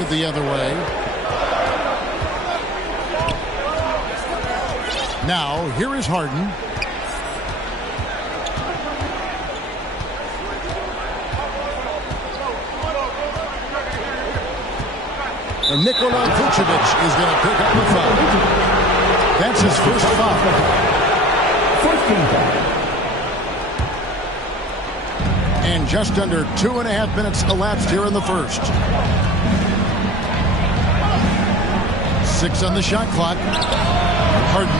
headed the other way. Now, here is Harden. And Nikola Vucevic is going to pick up the foul. That's his first foul. 14 foul. And just under 2.5 minutes elapsed here in the first. 6 on the shot clock. Harden.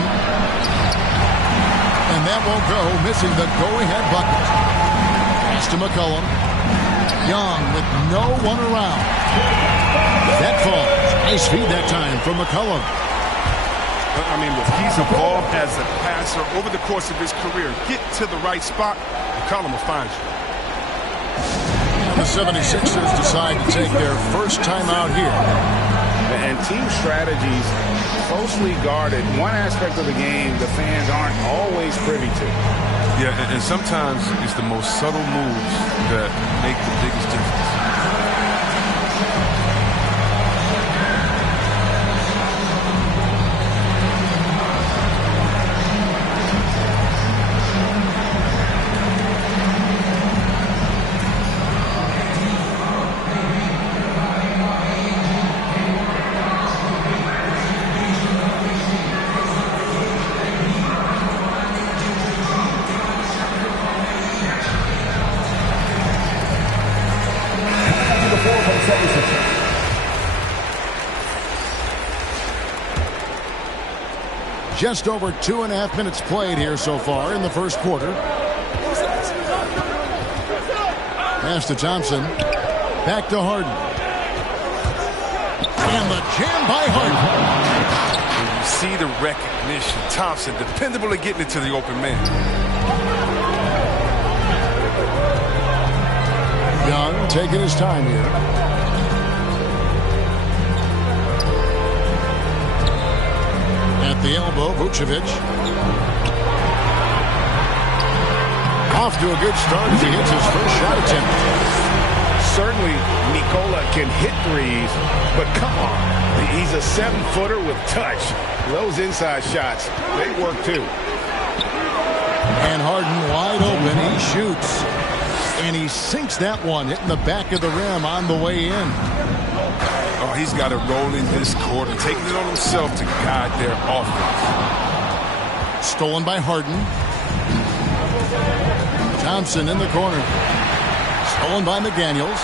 And that won't go, missing the go-ahead bucket. Pass to McCollum. Young with no one around. That falls. Nice feed that time from McCollum. I mean, look, he's evolved as a passer over the course of his career. Get to the right spot, McCollum will find you. And the 76ers decide to take their first time out here. And team strategies closely guarded. One aspect of the game the fans aren't always privy to. Yeah, and sometimes it's the most subtle moves that make the biggest difference. Just over 2.5 minutes played here so far in the first quarter. Pass to Thompson. Back to Harden. And the jam by Harden. And you see the recognition. Thompson, dependable at getting it to the open man. Young taking his time here. At the elbow, Vucevic. Off to a good start as he hits his first shot attempt. Certainly, Nikola can hit threes, but come on. He's a 7-footer with touch. Those inside shots, they work too. And Harden wide open. He shoots. And he sinks that one, hitting the back of the rim on the way in. Oh, he's got to roll in this quarter, taking it on himself to guide their offense. Stolen by Harden. Thompson in the corner. Stolen by McDaniels.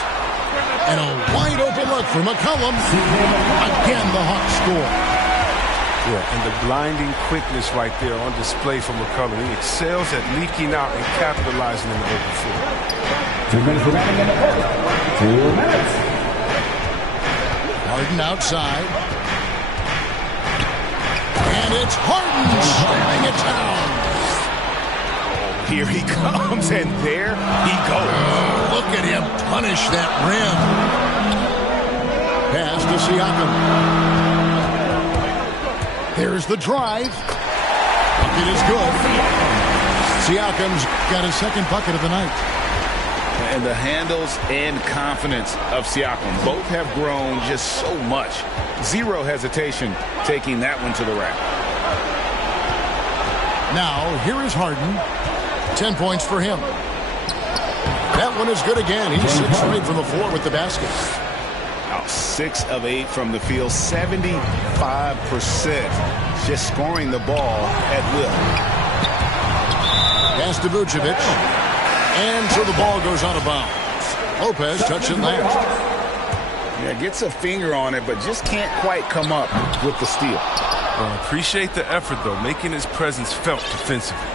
And a wide open look for McCollum. Again, the Hawks score. Yeah, and the blinding quickness right there on display for McCollum. He excels at leaking out and capitalizing in the open floor. 2 minutes remaining in the first. 2 minutes. Harden outside. And it's Harden slamming it down. Here he comes, and there he goes. Oh, look at him punish that rim. Pass to Siakam. There's the drive. Bucket is good. Siakam's got his second bucket of the night. And the handles and confidence of Siakam both have grown just so much. Zero hesitation taking that one to the rack. Now, here is Harden. 10 points for him. That one is good again. He's 6 straight from the floor with the basket. Out 6 of 8 from the field, 75%. Just scoring the ball at will. Pass to Vucevic. And so the ball goes out of bounds. Lopez touched it last. Yeah, gets a finger on it, but just can't quite come up with the steal. Well, appreciate the effort, though, making his presence felt defensively.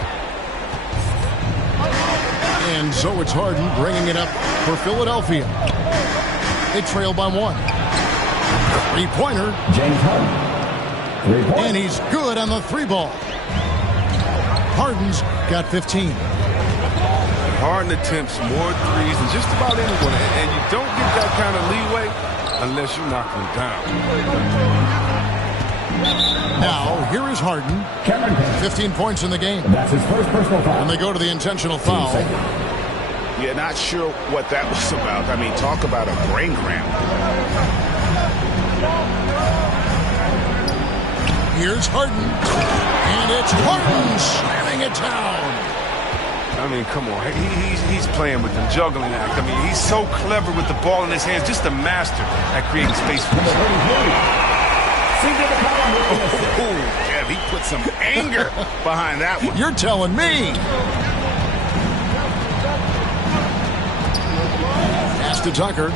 And so it's Harden bringing it up for Philadelphia. They trail by 1. Three-pointer. James Harden. 3-point. And he's good on the 3-ball. Harden's got 15. Harden attempts more threes than just about anyone, and you don't get that kind of leeway unless you knock them down. Now, here is Harden. 15 points in the game. That's his first personal foul. And they go to the intentional foul. Yeah, not sure what that was about. I mean, talk about a brain cramp. Here's Harden. And it's Harden slamming it down. I mean, come on. He's playing with the juggling act. I mean, he's so clever with the ball in his hands. Just a master at creating space for himself. Yeah, he put some anger behind that one. You're telling me. Pass to Tucker.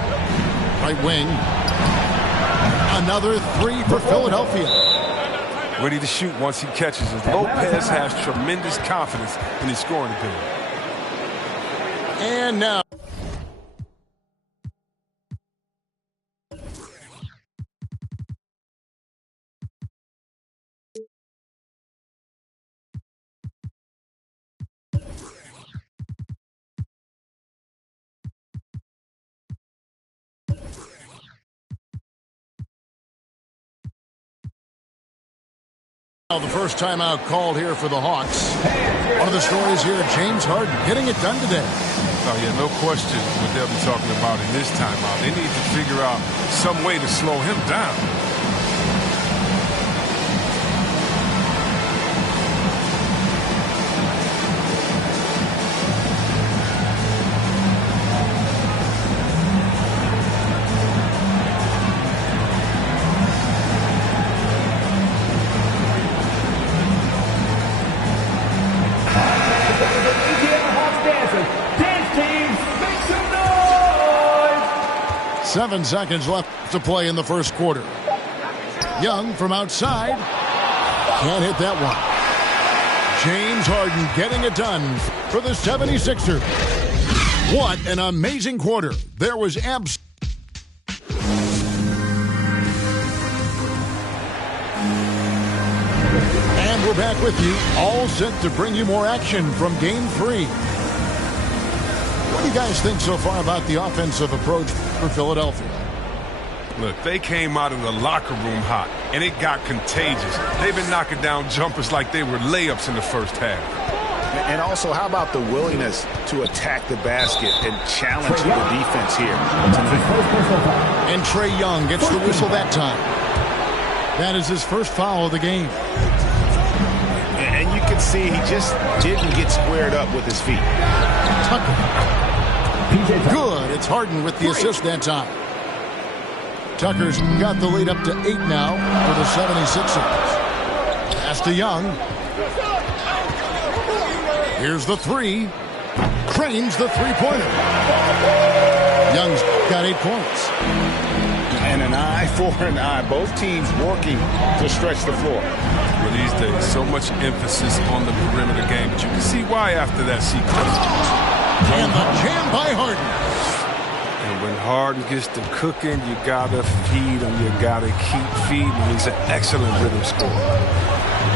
Right wing. Another three for Philadelphia. Ready to shoot once he catches it. Lopez has tremendous confidence in his scoring ability. And now. The first timeout called here for the Hawks. One of the stories here, James Harden getting it done today. Oh, yeah, no question what they'll be talking about in this timeout. They need to figure out some way to slow him down. Dance teams, make some noise! 7 seconds left to play in the first quarter. Young from outside. Can't hit that one. James Harden getting it done for the 76ers. What an amazing quarter. There was And we're back with you, all set to bring you more action from Game 3. What do you guys think so far about the offensive approach for Philadelphia? Look, they came out of the locker room hot, and it got contagious. They've been knocking down jumpers like they were layups in the first half. And also, how about the willingness to attack the basket and challenge the defense here? And Trae Young gets the whistle that time. That is his first foul of the game. And you can see he just didn't get squared up with his feet. Tucker. Good. It's Harden with the assist that time. Tucker's got the lead up to 8 now for the 76ers. Pass to Young. Here's the three. Cranes the three-pointer. Young's got 8 points. And an eye for an eye. Both teams working to stretch the floor. Well, these days, so much emphasis on the perimeter game, but you can see why after that sequence. And the jam by Harden. And when Harden gets to cooking, you gotta feed him. You gotta keep feeding him. He's an excellent rhythm scorer.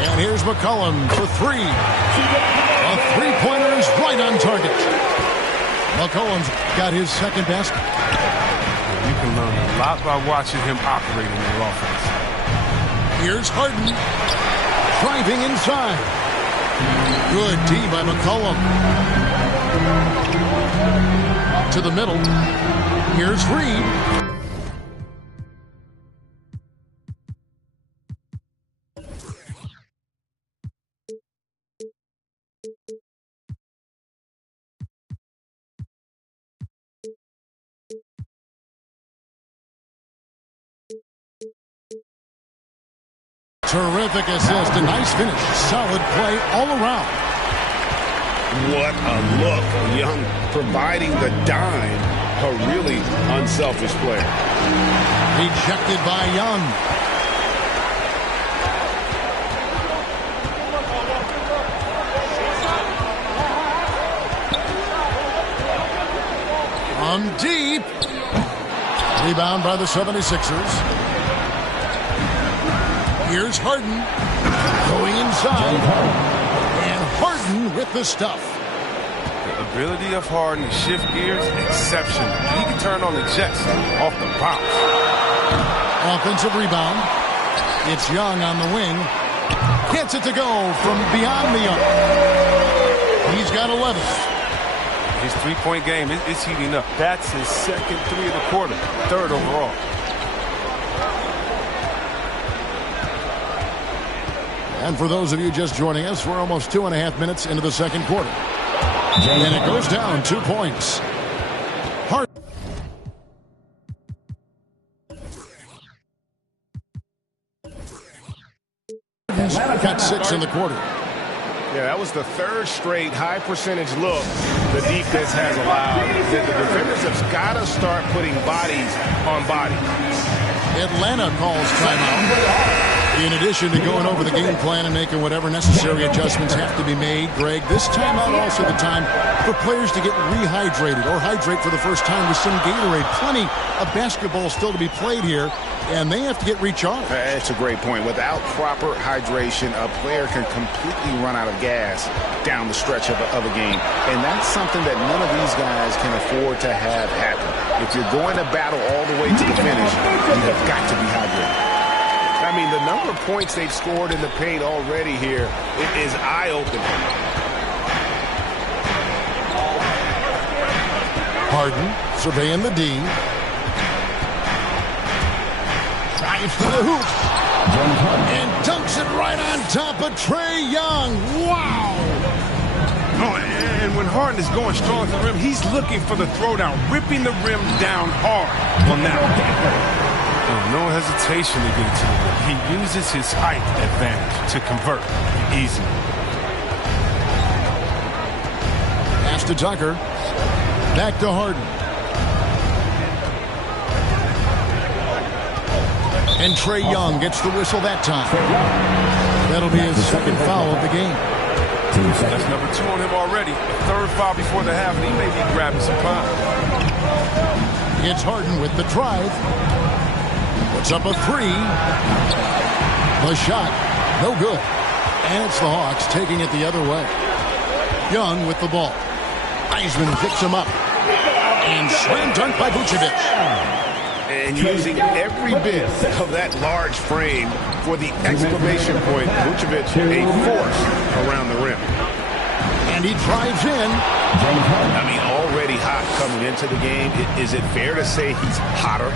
And here's McCollum for 3. A three-pointer is right on target. McCollum's got his second basket. You can learn a lot by watching him operate in your offense. Here's Harden. Driving inside. Good D by McCollum. To the middle. Here's Reed. Terrific assist, a nice finish. Solid play all around. What a look. Young providing the dime. A really unselfish player. Rejected by Young. From deep. Rebound by the 76ers. Here's Harden. Going inside. And Harden with the stuff. The ability of Harden to shift gears, exceptional. He can turn on the jets off the bounce. Offensive rebound. It's Young on the wing. Gets it to go from beyond the arc. He's got 11. His three-point game is heating up. That's his second 3 of the quarter, 3rd overall. And for those of you just joining us, we're almost 2.5 minutes into the second quarter. And it goes down 2 points. Hard. Got 6 in the quarter. Yeah, that was the third straight high-percentage look the defense has allowed. The defenders have got to start putting bodies on bodies. Atlanta calls timeout. In addition to going over the game plan and making whatever necessary adjustments have to be made, Greg, this timeout also the time for players to get rehydrated or hydrate for the first time with some Gatorade. Plenty of basketball still to be played here, and they have to get recharged. That's a great point. Without proper hydration, a player can completely run out of gas down the stretch of a game. And that's something that none of these guys can afford to have happen. If you're going to battle all the way to the finish, you have got to be hydrated. I mean, the number of points they've scored in the paint already here is eye-opening. Harden surveying the D. Drives to the hoop. And dunks it right on top of Trae Young. Wow! Oh, and when Harden is going strong to the rim, he's looking for the throwdown, ripping the rim down hard. Well, now, no hesitation to get it to the rim. He uses his height advantage to convert easily. Pass to Tucker. Back to Harden. And Trae Young gets the whistle that time. That'll be his second foul of the game. That's number 2 on him already. A third foul before the half, and he may be grabbing some time. It's Harden with the drive. Puts up a 3. The shot, no good. And it's the Hawks taking it the other way. Young with the ball. Eisman picks him up. And slam dunk by Vucevic. And using every bit of that large frame for the exclamation point. Vucevic, a force around the rim. And he drives in. I mean, already hot coming into the game. Is it fair to say he's hotter?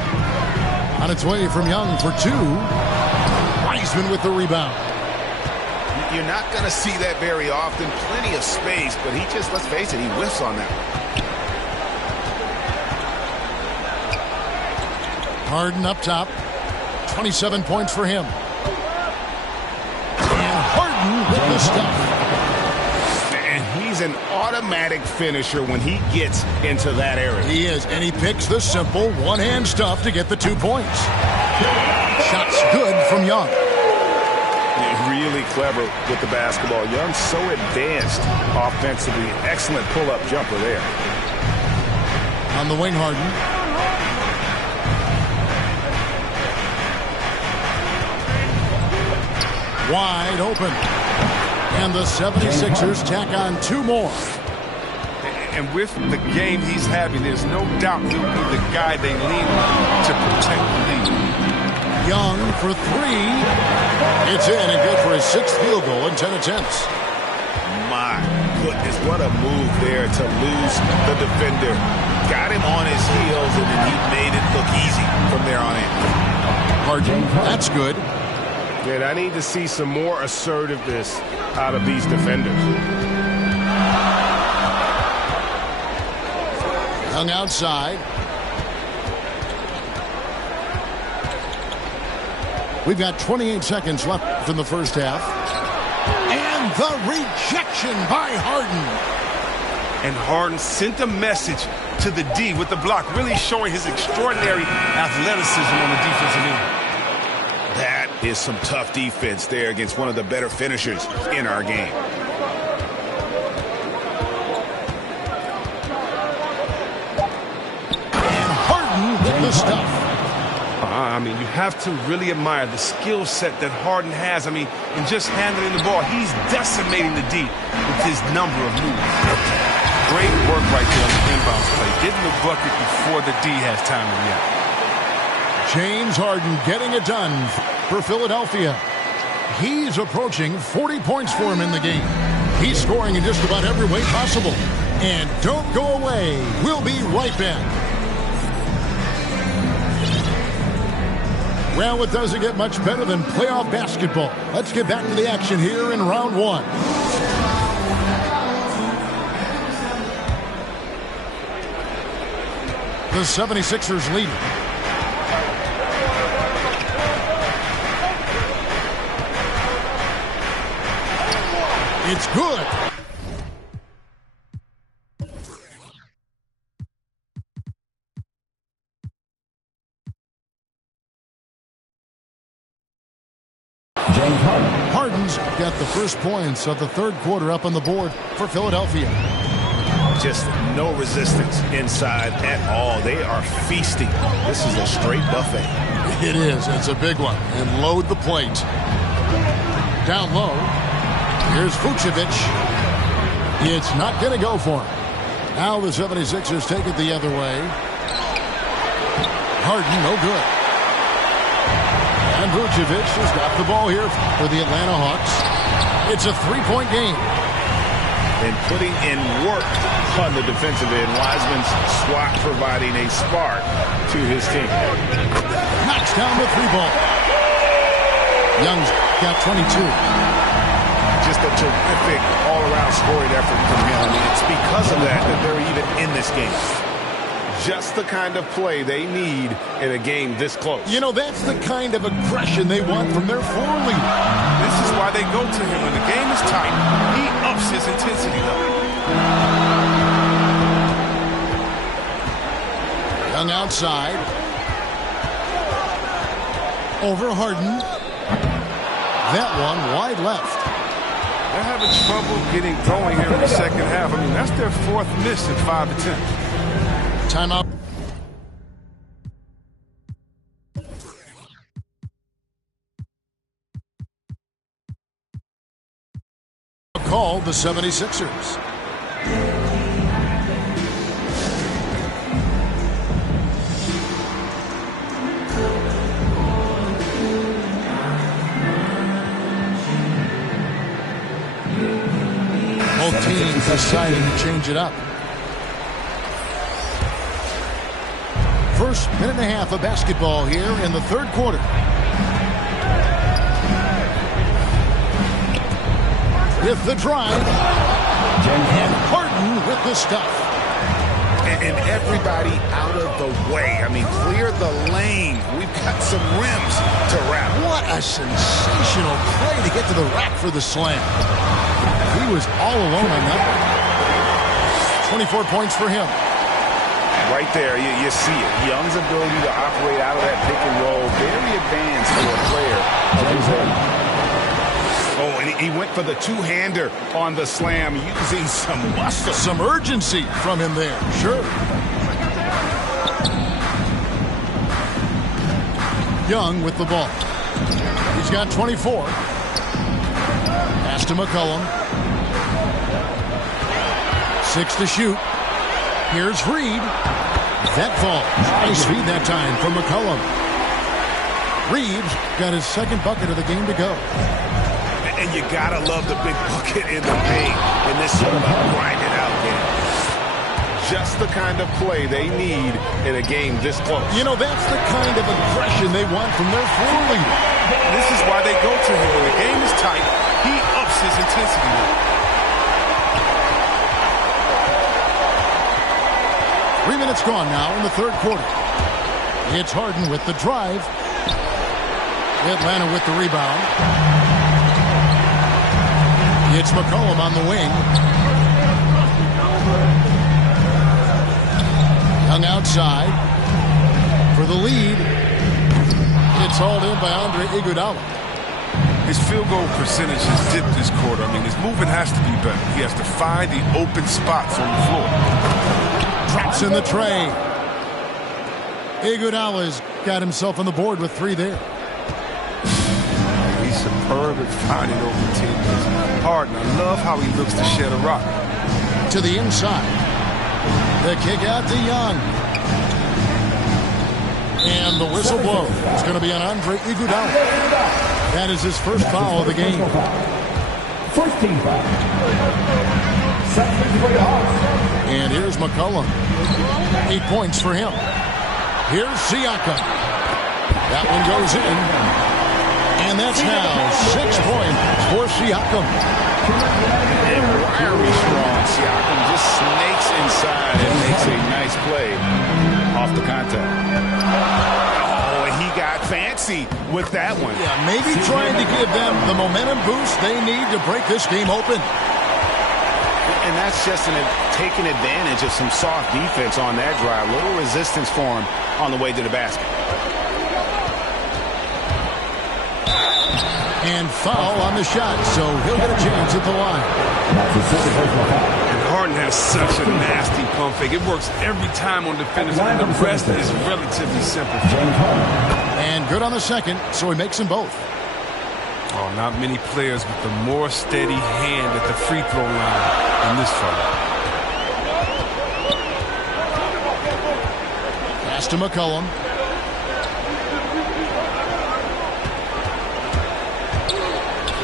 On its way from Young for 2. Eisman with the rebound. You're not going to see that very often. Plenty of space, but he just, let's face it, he whiffs on that one. Harden up top. 27 points for him. And Harden with the stuff. And he's an automatic finisher when he gets into that area. He is, and he picks the simple one-hand stuff to get the 2 points. Shots good from Young. Really clever with the basketball. Young's so advanced offensively. Excellent pull-up jumper there. On the wing, Harden. Wide open. And the 76ers tack on 2 more. And with the game he's having, there's no doubt he'll be the guy they lean on to protect the lead. Young for 3. It's in and good for his 6th field goal in 10 attempts. My goodness, what a move there to lose the defender. Got him on his heels, and then he made it look easy from there on in. Harden, that's good. And I need to see some more assertiveness out of these defenders. Young outside. We've got 28 seconds left in the first half. And the rejection by Harden. And Harden sent a message to the D with the block, really showing his extraordinary athleticism on the defensive end. That is some tough defense there against one of the better finishers in our game. And Harden with the stuff. I mean, you have to really admire the skill set that Harden has. I mean, in just handling the ball, he's decimating the D with his number of moves. Great work right there on the inbounds play. Getting the bucket before the D has time to react. James Harden getting it done for Philadelphia. He's approaching 40 points for him in the game. He's scoring in just about every way possible. And don't go away. We'll be right back. Well, it doesn't get much better than playoff basketball. Let's get back to the action here in round one. The 76ers lead. It's good. James Harden. Harden's got the first points of the third quarter up on the board for Philadelphia. Just no resistance inside at all. They are feasting. This is a straight buffet. It is. It's a big one. And load the plate. Down low. Here's Vucevic. It's not going to go for him. Now the 76ers take it the other way. Harden, no good. And Vucevic has got the ball here for the Atlanta Hawks. It's a three-point game. And putting in work on the defensive end. Wiseman's swat providing a spark to his team. Knocks down the three ball. Young's got 22. Just a terrific all-around scoring effort from him. And it's because of that they're even in this game. Just the kind of play they need in a game this close. You know, that's the kind of aggression they want from their floor leader. This is why they go to him when the game is tight. He ups his intensity level. Young outside. Over Harden. That one wide left. They're having trouble getting going here in the second half. I mean, that's their fourth miss in 5 attempts. Timeout. Call the 76ers. Both teams deciding to change it up. First minute and a half of basketball here in the third quarter. With the drive. And Harden with the stuff. And everybody out of the way. I mean, clear the lane. We've got some rims to wrap. What a sensational play to get to the rack for the slam. He was all alone on that one. 24 points for him. Right there, you see it. Young's ability to operate out of that pick and roll, very advanced for a player of his age. Oh, and he went for the two-hander on the slam, using some muscle. Some urgency from him there, sure. Young with the ball. He's got 24. Pass to McCollum. 6 to shoot. Here's Reed. That falls. Nice feed that time from McCollum. Reeves got his second bucket of the game to go. And you gotta love the big bucket in the paint in this sort of a grinded out game. Just the kind of play they need in a game this close. You know, that's the kind of aggression they want from their floor leader. This is why they go to him when the game is tight. He ups his intensity level. 3 minutes gone now in the third quarter. It's Harden with the drive. Atlanta with the rebound. It's McCollum on the wing. Young outside for the lead. It's hauled in by Andre Iguodala. His field goal percentage has dipped this quarter. I mean, his movement has to be better. He has to find the open spots on the floor. Drops in the tray. Iguodala's got himself on the board with 3 there. He's superb at finding open teammates. Harden, I love how he looks to shed a rock. To the inside. The kick out to Young. And the whistle blow is going to be on Andre Iguodala. That is his first foul of the game. First team foul. Second for the Hawks. And here's McCollum. 8 points for him. Here's Siakam. That one goes in. And that's now 6 points for Siakam. And wiry strong. Siakam just snakes inside and makes a nice play off the contact. Oh, and he got fancy with that one. Yeah, maybe trying to give them the momentum boost they need to break this game open. And that's just taking advantage of some soft defense on that drive. Little resistance for him on the way to the basket. And foul on the shot, so he'll get a chance at the line. And Harden has such a nasty pump fake. It works every time on defenders, and the rest is relatively simple. And good on the second, so he makes them both. Oh, not many players with the more steady hand at the free throw line in this fight. Pass to McCollum.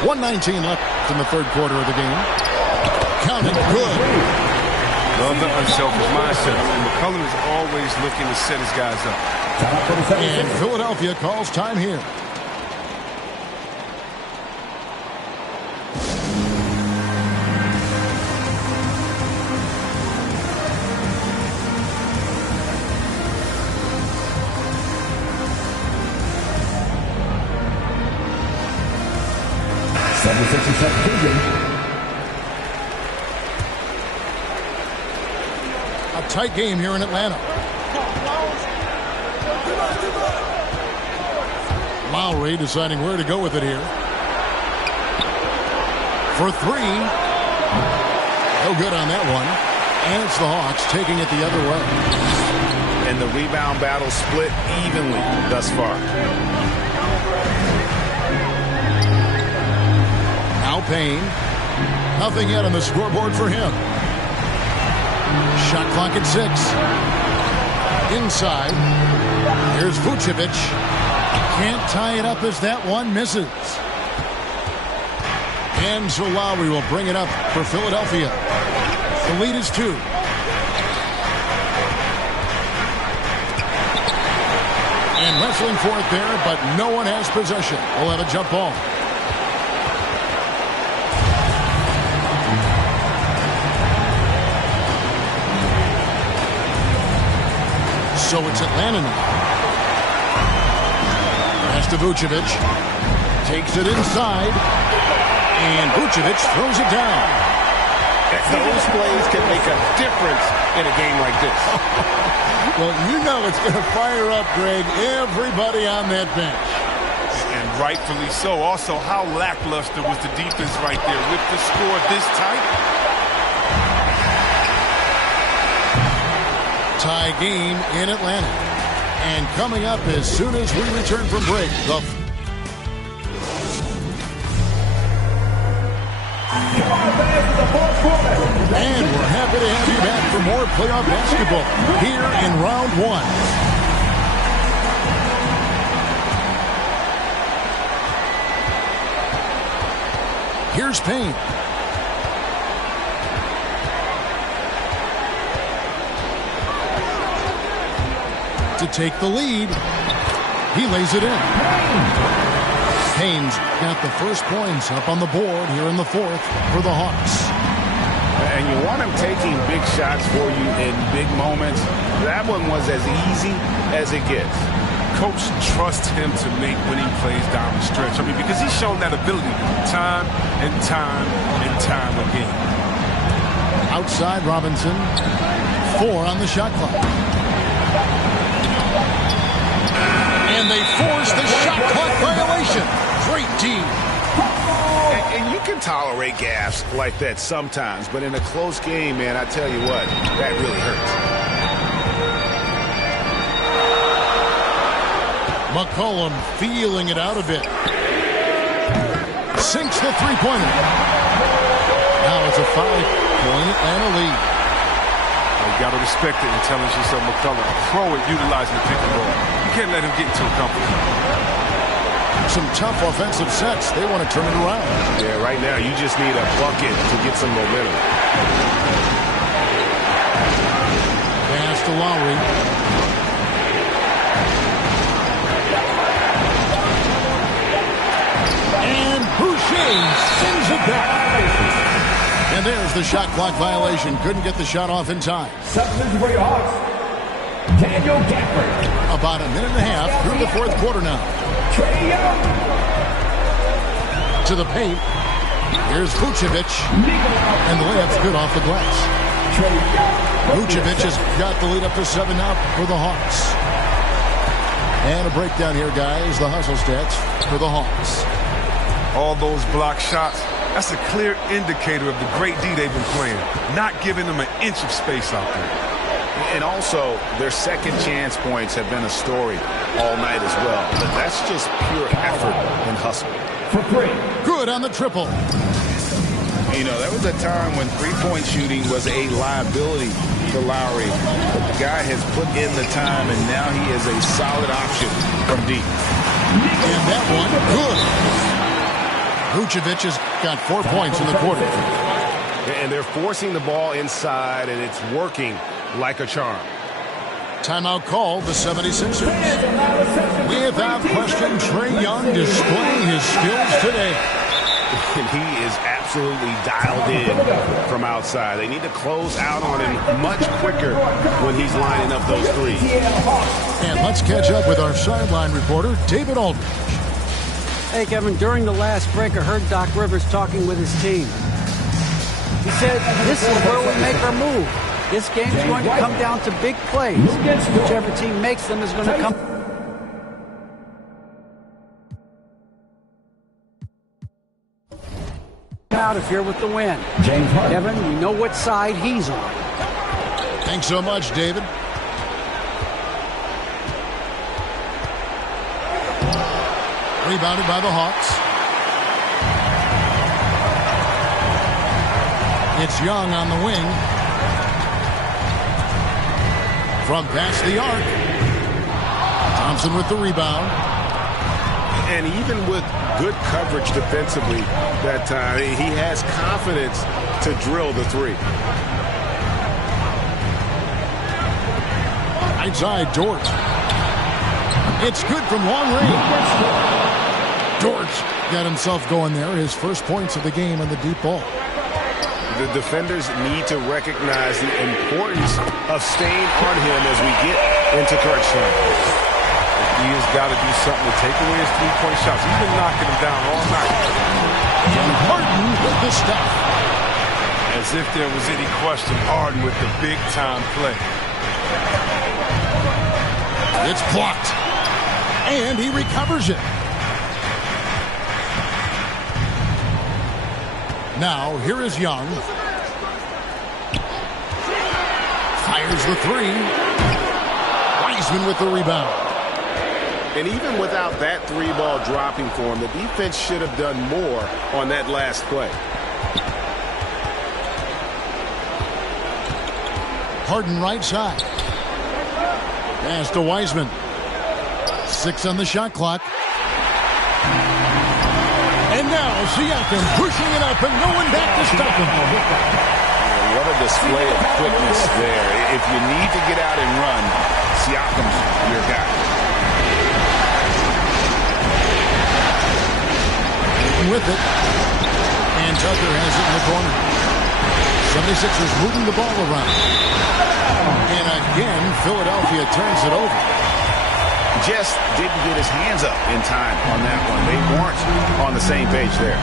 .119 left in the third quarter of the game. Counted good. Love the unselfish mindset. And McCollum is always looking to set his guys up. And Philadelphia calls time here. A tight game here in Atlanta. Lowry deciding where to go with it here. For three. No good on that one. And it's the Hawks taking it the other way. And the rebound battle split evenly thus far. Now Payne. Nothing yet on the scoreboard for him. Shot clock at 6. Inside. Here's Vucevic. Can't tie it up as that one misses. And so Lowry will bring it up for Philadelphia. The lead is 2. And wrestling for it there, but no one has possession. We'll have a jump ball. So it's Atlanta now. Pass to Vucevic. Takes it inside. And Vucevic throws it down. Those plays can make a difference in a game like this. Well, you know it's going to fire up, Greg, everybody on that bench. And rightfully so. Also, how lackluster was the defense right there with the score this tight? Tie game in Atlanta. And coming up as soon as we return from break, and we're happy to have you back for more playoff basketball here in round 1. Here's Payne. To take the lead. He lays it in. Payne's got the first points up on the board here in the fourth for the Hawks. And you want him taking big shots for you in big moments. That one was as easy as it gets. Coach trusts him to make winning plays down the stretch. I mean, because he's shown that ability time and time and time again. Outside Robinson. 4 on the shot clock. And they force the shot clock violation. Great team. And you can tolerate gaffes like that sometimes, but in a close game, man, I tell you what, that really hurts. McCollum feeling it out a bit. Sinks the three-pointer. Now it's a 5-point Atlanta lead. You got to respect the intelligence of McCollum, a pro at utilizing the pick and roll. You can't let him get too comfortable. Some tough offensive sets. They want to turn it around. Yeah, right now you just need a bucket to get some momentum. Pass to Lowry. sends it back. And there's the shot clock violation. Couldn't get the shot off in time. Substitute for your Hawks, Daniel Gafford. About a minute and a half through the fourth quarter now. Trae Young. To the paint. Here's Vucevic. And the layup's good off the glass. Vucevic has got the lead up to 7 now for the Hawks. And a breakdown here, guys. The hustle stats for the Hawks. All those block shots, that's a clear indicator of the great D they've been playing. Not giving them an inch of space out there. And also, their second chance points have been a story all night as well. But that's just pure effort and hustle. For three. Good on the triple. You know, there was a time when three-point shooting was a liability for Lowry. But the guy has put in the time, and now he is a solid option from deep. And that one, good. Vucevic has got 4 points in the quarter. And they're forcing the ball inside, and it's working like a charm. Timeout called the 76ers. Without question, Trae Young displaying his skills today. And he is absolutely dialed in from outside. They need to close out on him much quicker when he's lining up those threes. And let's catch up with our sideline reporter, David Aldridge. Hey, Kevin, during the last break, I heard Doc Rivers talking with his team. He said, this is where we make our move. This game's going to come down to big plays. Whichever team makes them is going to come out of here with the win. Kevin, you know what side he's on. Thanks so much, David. Rebounded by the Hawks. It's Young on the wing. From past the arc. Thompson with the rebound. And even with good coverage defensively that time, he has confidence to drill the three. Right side, Dort. It's good from long range. Dort got himself going there. His first points of the game on the deep ball. The defenders need to recognize the importance of staying on him as we get into crunch time. He has got to do something to take away his three-point shots. He's been knocking them down all night. And Harden with the stuff. As if there was any question, Harden with the big-time play. It's blocked. And he recovers it. Now, here is Young. Fires the three. Wiseman with the rebound. And even without that three ball dropping for him, the defense should have done more on that last play. Harden right side. Pass to Wiseman. 6 on the shot clock. And now Siakam pushing it up and no one back to stop him. What a display of quickness there. If you need to get out and run, Siakam's your guy. With it. And Tucker has it in the corner. 76ers moving the ball around. And again, Philadelphia turns it over. Just didn't get his hands up in time on that one. They weren't on the same page there.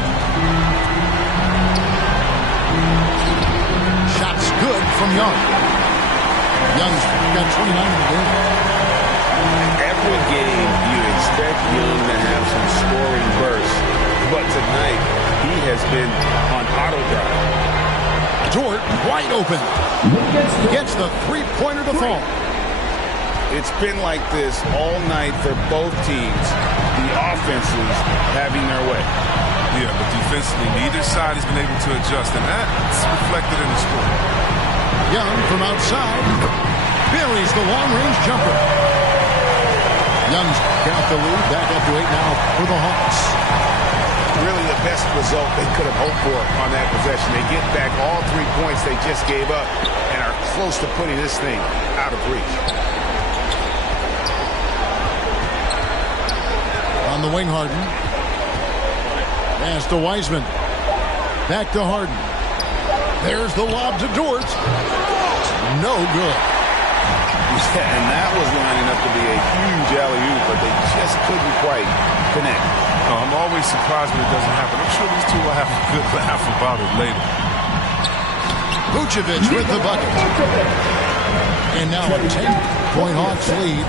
Shots good from Young. Young's got 29 in the game. Every game you expect Young to have some scoring bursts, but tonight he has been on auto drive. Dort wide open. Gets the three-pointer to fall. It's been like this all night for both teams. The offenses having their way. Yeah, but defensively, neither side has been able to adjust, and that's reflected in the score. Young from outside buries the long-range jumper. Young's got the lead, back up to 8 now for the Hawks. Really the best result they could have hoped for on that possession. They get back all 3 points they just gave up and are close to putting this thing out of reach. On the wing, Harden. Pass to Wiseman. Back to Harden. There's the lob to Dort. No good. And that was lining up to be a huge alley-oop, but they just couldn't quite connect. Oh, I'm always surprised when it doesn't happen. I'm sure these two will have a good laugh about it later. Vucevic with the bucket. And now a 10-point Hawks lead.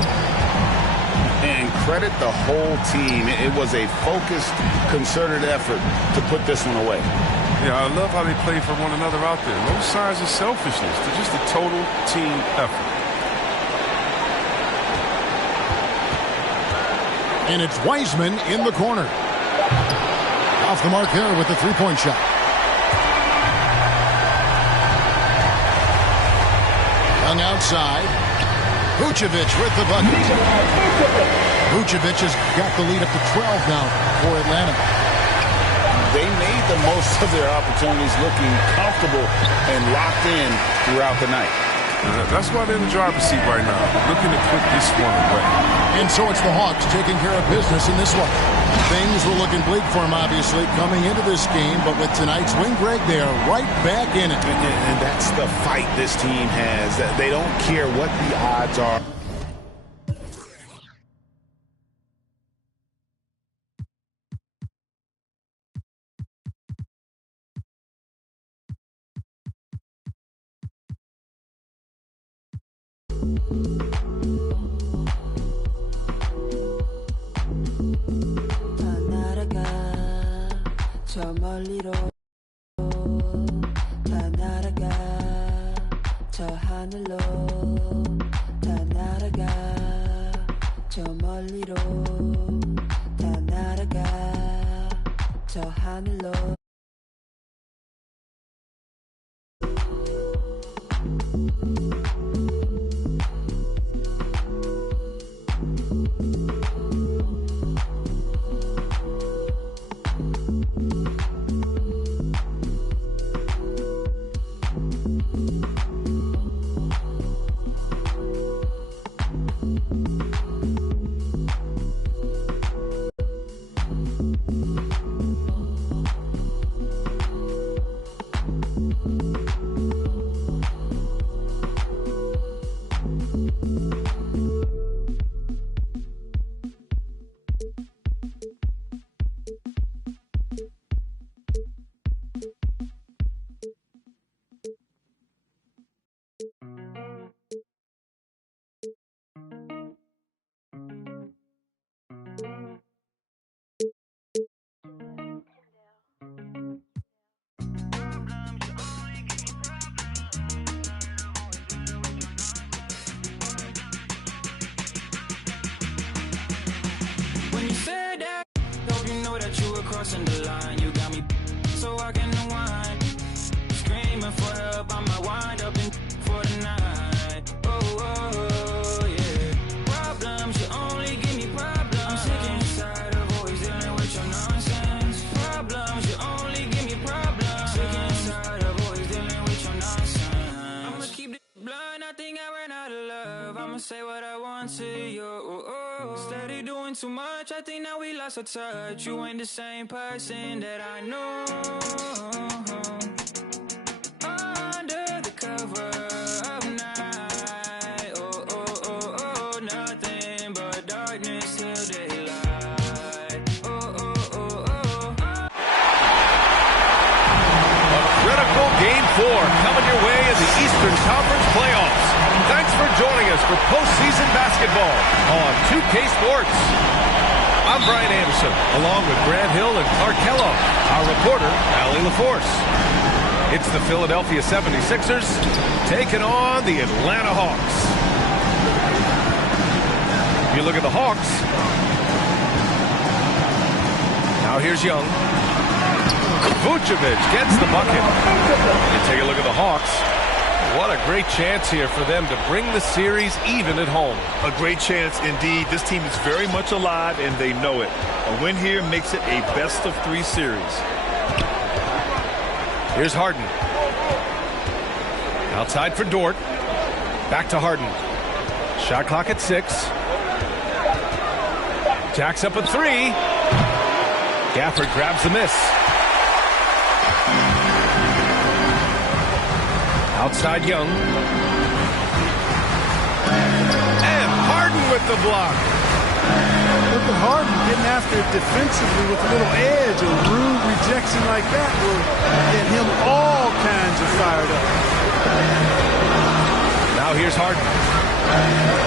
And credit the whole team. It was a focused, concerted effort to put this one away. Yeah, I love how they play for one another out there. No signs of selfishness. They're just a total team effort. And it's Wiseman in the corner. Off the mark there with the three-point shot. Young outside. Vucevic with the bucket. Vucevic has got the lead up to 12 now for Atlanta. They made the most of their opportunities, looking comfortable and locked in throughout the night. That's why they're in the driver's seat right now, looking to put this one away. And so it's the Hawks taking care of business in this one. Things were looking bleak for them, obviously, coming into this game. But with tonight's win, Greg, they are right back in it. And that's the fight this team has. They don't care what the odds are. 저 멀리로 다 날아가 저 하늘로 다 날아가 저 멀리로 다 날아가 저 하늘로 crossing the line, you got me so I can unwind. Screaming for help, I might wind up in for the night. Oh, yeah. Problems, you only give me problems. I'm sick and tired of always dealing with your nonsense. Problems, you only give me problems. Sick and tired of always dealing with your nonsense. I'ma keep it blind, I think I ran out of love. I'ma say what I want to you. Steady doing too much, I think now we lost our touch. You ain't the same person that I know. Under the cover of night, oh, nothing but darkness till daylight. A critical Game 4 coming your way in the Eastern Conference playoffs. Thanks for joining us for postseason basketball on 2K Sports. I'm Brian Anderson, along with Grant Hill and Clark Kellogg, our reporter, Allie LaForce. It's the Philadelphia 76ers taking on the Atlanta Hawks. If you look at the Hawks, now here's Young. Vucevic gets the bucket. And take a look at the Hawks. What a great chance here for them to bring the series even at home. A great chance indeed. This team is very much alive, and they know it. A win here makes it a best-of-3 series. Here's Harden. Outside for Dort. Back to Harden. Shot clock at 6. Jacks up a 3. Gafford grabs the miss. Outside Young. And Harden with the block. Look at Harden getting after it defensively with a little edge. A rude rejection like that will get him all kinds of fired up. Now here's Harden.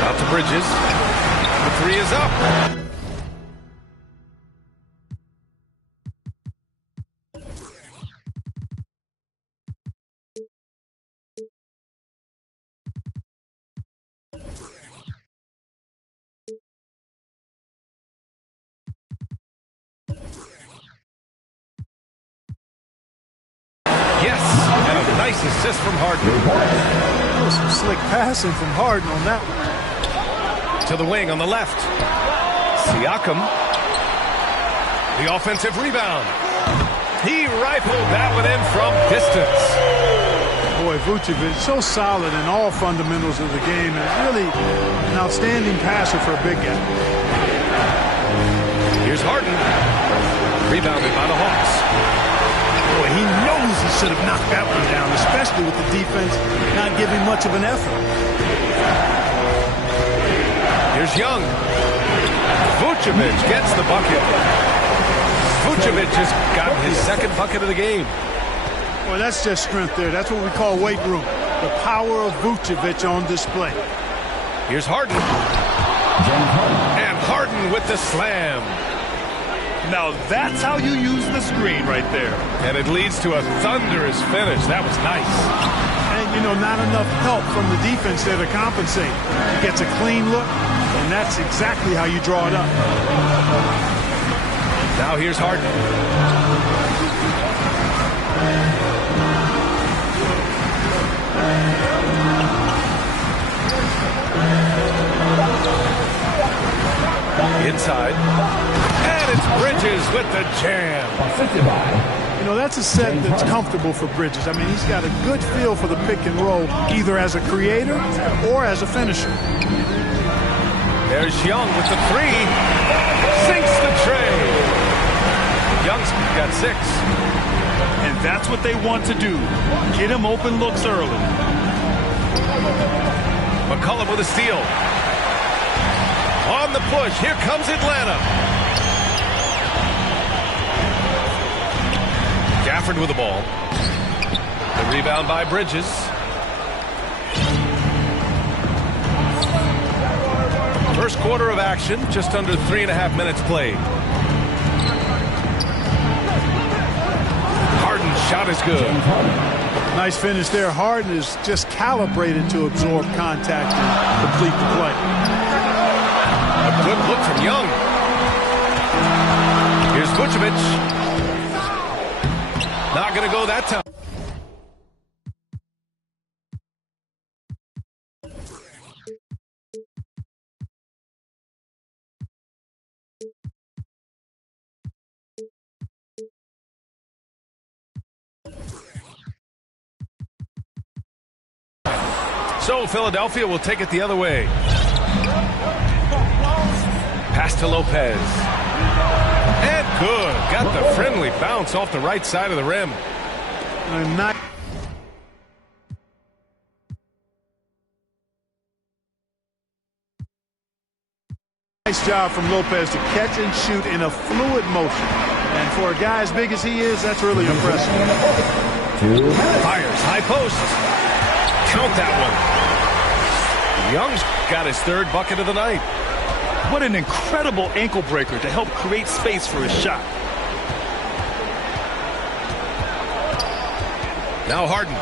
Out to Bridges. The three is up. Yes, and a nice assist from Harden. That was some slick passing from Harden on that one. To the wing on the left. Siakam. The offensive rebound. He rifled that one in from distance. Boy, Vucevic so solid in all fundamentals of the game, and really an outstanding passer for a big guy. Here's Harden. Rebounded by the Hawks. Boy, he knows he should have knocked that one down, especially with the defense not giving much of an effort. Here's Young. Vucevic gets the bucket. Vucevic just got his second bucket of the game. Well, that's just strength there. That's what we call weight room. The power of Vucevic on display. Here's Harden. And Harden with the slam. Now that's how you use the screen right there. And it leads to a thunderous finish. That was nice. And, you know, not enough help from the defense there to compensate. He gets a clean look, and that's exactly how you draw it up. Now here's Harden. Inside. And it's Bridges with the jam. You know, that's a set that's comfortable for Bridges. I mean, he's got a good feel for the pick and roll, either as a creator or as a finisher. There's Young with the three. Sinks the tray. Young's got 6. And that's what they want to do. Get him open looks early. McCollum with a steal. On the push, here comes Atlanta. Gafford with the ball. The rebound by Bridges. First quarter of action, just under 3.5 minutes played. Harden's shot is good. Nice finish there. Harden is just calibrated to absorb contact and complete the play. A good look from Young. Here's Vucevic. Not going to go that time. So Philadelphia will take it the other way. Pass to Lopez. And good. Got the friendly bounce off the right side of the rim. Nice job from Lopez to catch and shoot in a fluid motion. And for a guy as big as he is, that's really impressive. Fires high post. Count that one. Young's got his 3rd bucket of the night. What an incredible ankle breaker to help create space for his shot. Now Harden.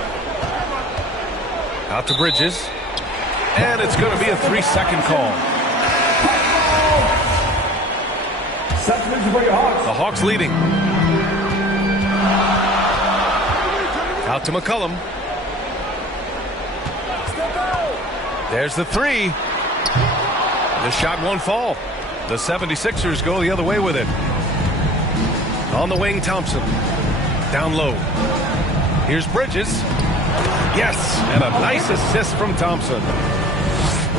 Out to Bridges. And it's going to be a 3-second call. The Hawks leading. Out to McCollum. There's the 3. The shot won't fall. The 76ers go the other way with it. On the wing, Thompson. Down low. Here's Bridges. Yes, and a nice assist from Thompson.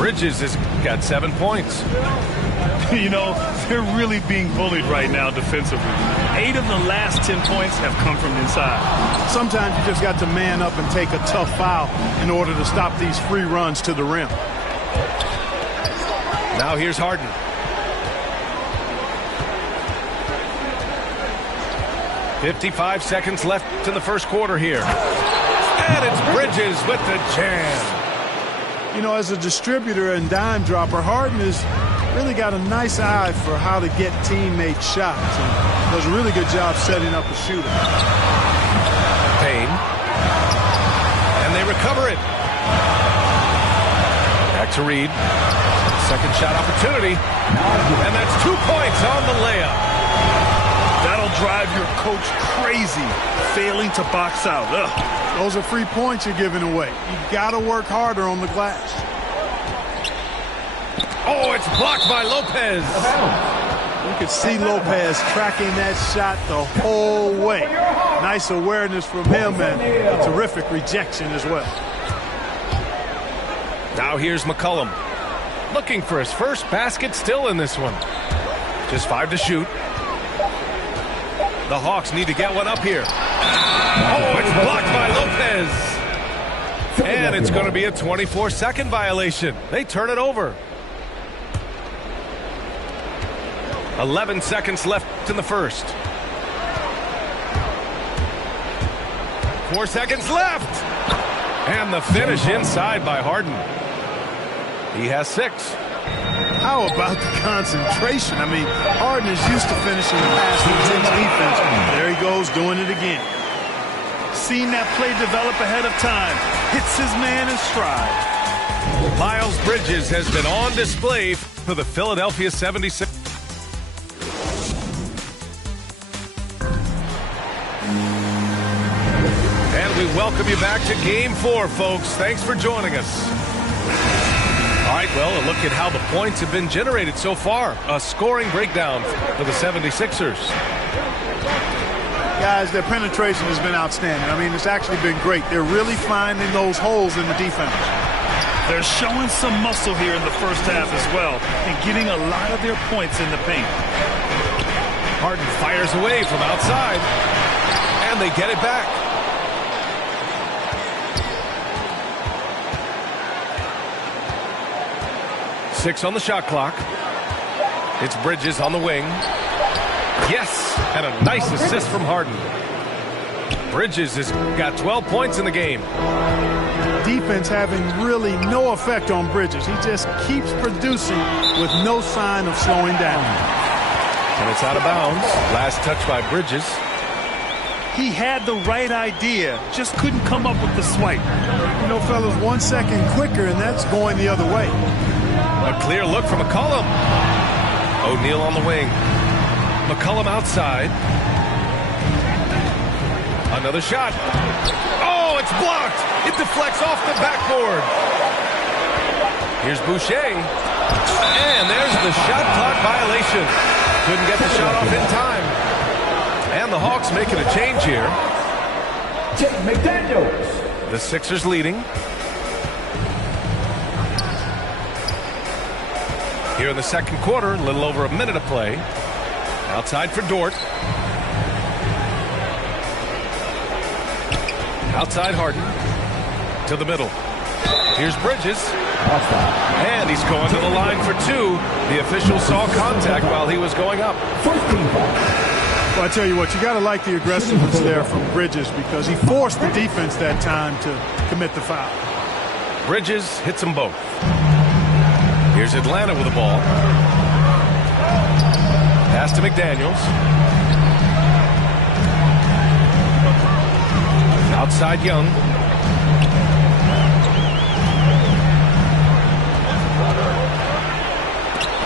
Bridges has got 7 points. You know, they're really being bullied right now defensively. 8 of the last 10 points have come from inside. Sometimes you just got to man up and take a tough foul in order to stop these free runs to the rim. Now here's Harden. "55 seconds left in the first quarter here. And it's Bridges with the jam. You know, as a distributor and dime dropper, Harden has really got a nice eye for how to get teammate shots and does a really good job setting up a shooter. Payne. And they recover it. Back to Reed. Second shot opportunity. And that's 2 points on the layup. That'll drive your coach crazy, failing to box out. Ugh. Those are free points you're giving away. You got to work harder on the glass. Oh, it's blocked by Lopez. You could see Lopez tracking that shot the whole way. Nice awareness from him and a terrific rejection as well. Now here's McCollum. Looking for his first basket still in this one. Just 5 to shoot. The Hawks need to get one up here. Oh, it's blocked by Lopez. And it's going to be a 24-second violation. They turn it over. 11 seconds left in the first. 4 seconds left. And the finish inside by Harden. He has 6. How about the concentration? I mean, Harden is used to finishing past intense defense. There he goes, doing it again. Seeing that play develop ahead of time. Hits his man in stride. Miles Bridges has been on display for the Philadelphia 76ers. And we welcome you back to Game 4, folks. Thanks for joining us. All right, well, a look at how the points have been generated so far. A scoring breakdown for the 76ers. Guys, their penetration has been outstanding. I mean, it's actually been great. They're really finding those holes in the defense. They're showing some muscle here in the first half as well and getting a lot of their points in the paint. Harden fires away from outside, and they get it back. Six on the shot clock. It's Bridges on the wing. Yes, and a nice assist from Harden. Bridges has got 12 points in the game. Defense having really no effect on Bridges. He just keeps producing with no sign of slowing down. And it's out of bounds. Last touch by Bridges. He had the right idea, just couldn't come up with the swipe. You know, fellas, 1 second quicker, and that's going the other way. A clear look from McCollum. O'Neal on the wing. McCollum outside. Another shot. Oh, it's blocked. It deflects off the backboard. Here's Boucher. And there's the shot clock violation. Couldn't get the shot off in time. And the Hawks making a change here. McDaniels. The Sixers leading. Here in the second quarter, a little over a minute of play. Outside for Dort. Outside Harden. To the middle. Here's Bridges. And he's going to the line for 2. The official saw contact while he was going up. Well, I tell you what, you got to like the aggressiveness there from Bridges because he forced the defense that time to commit the foul. Bridges hits them both. Here's Atlanta with the ball. Pass to McDaniels. Outside Young.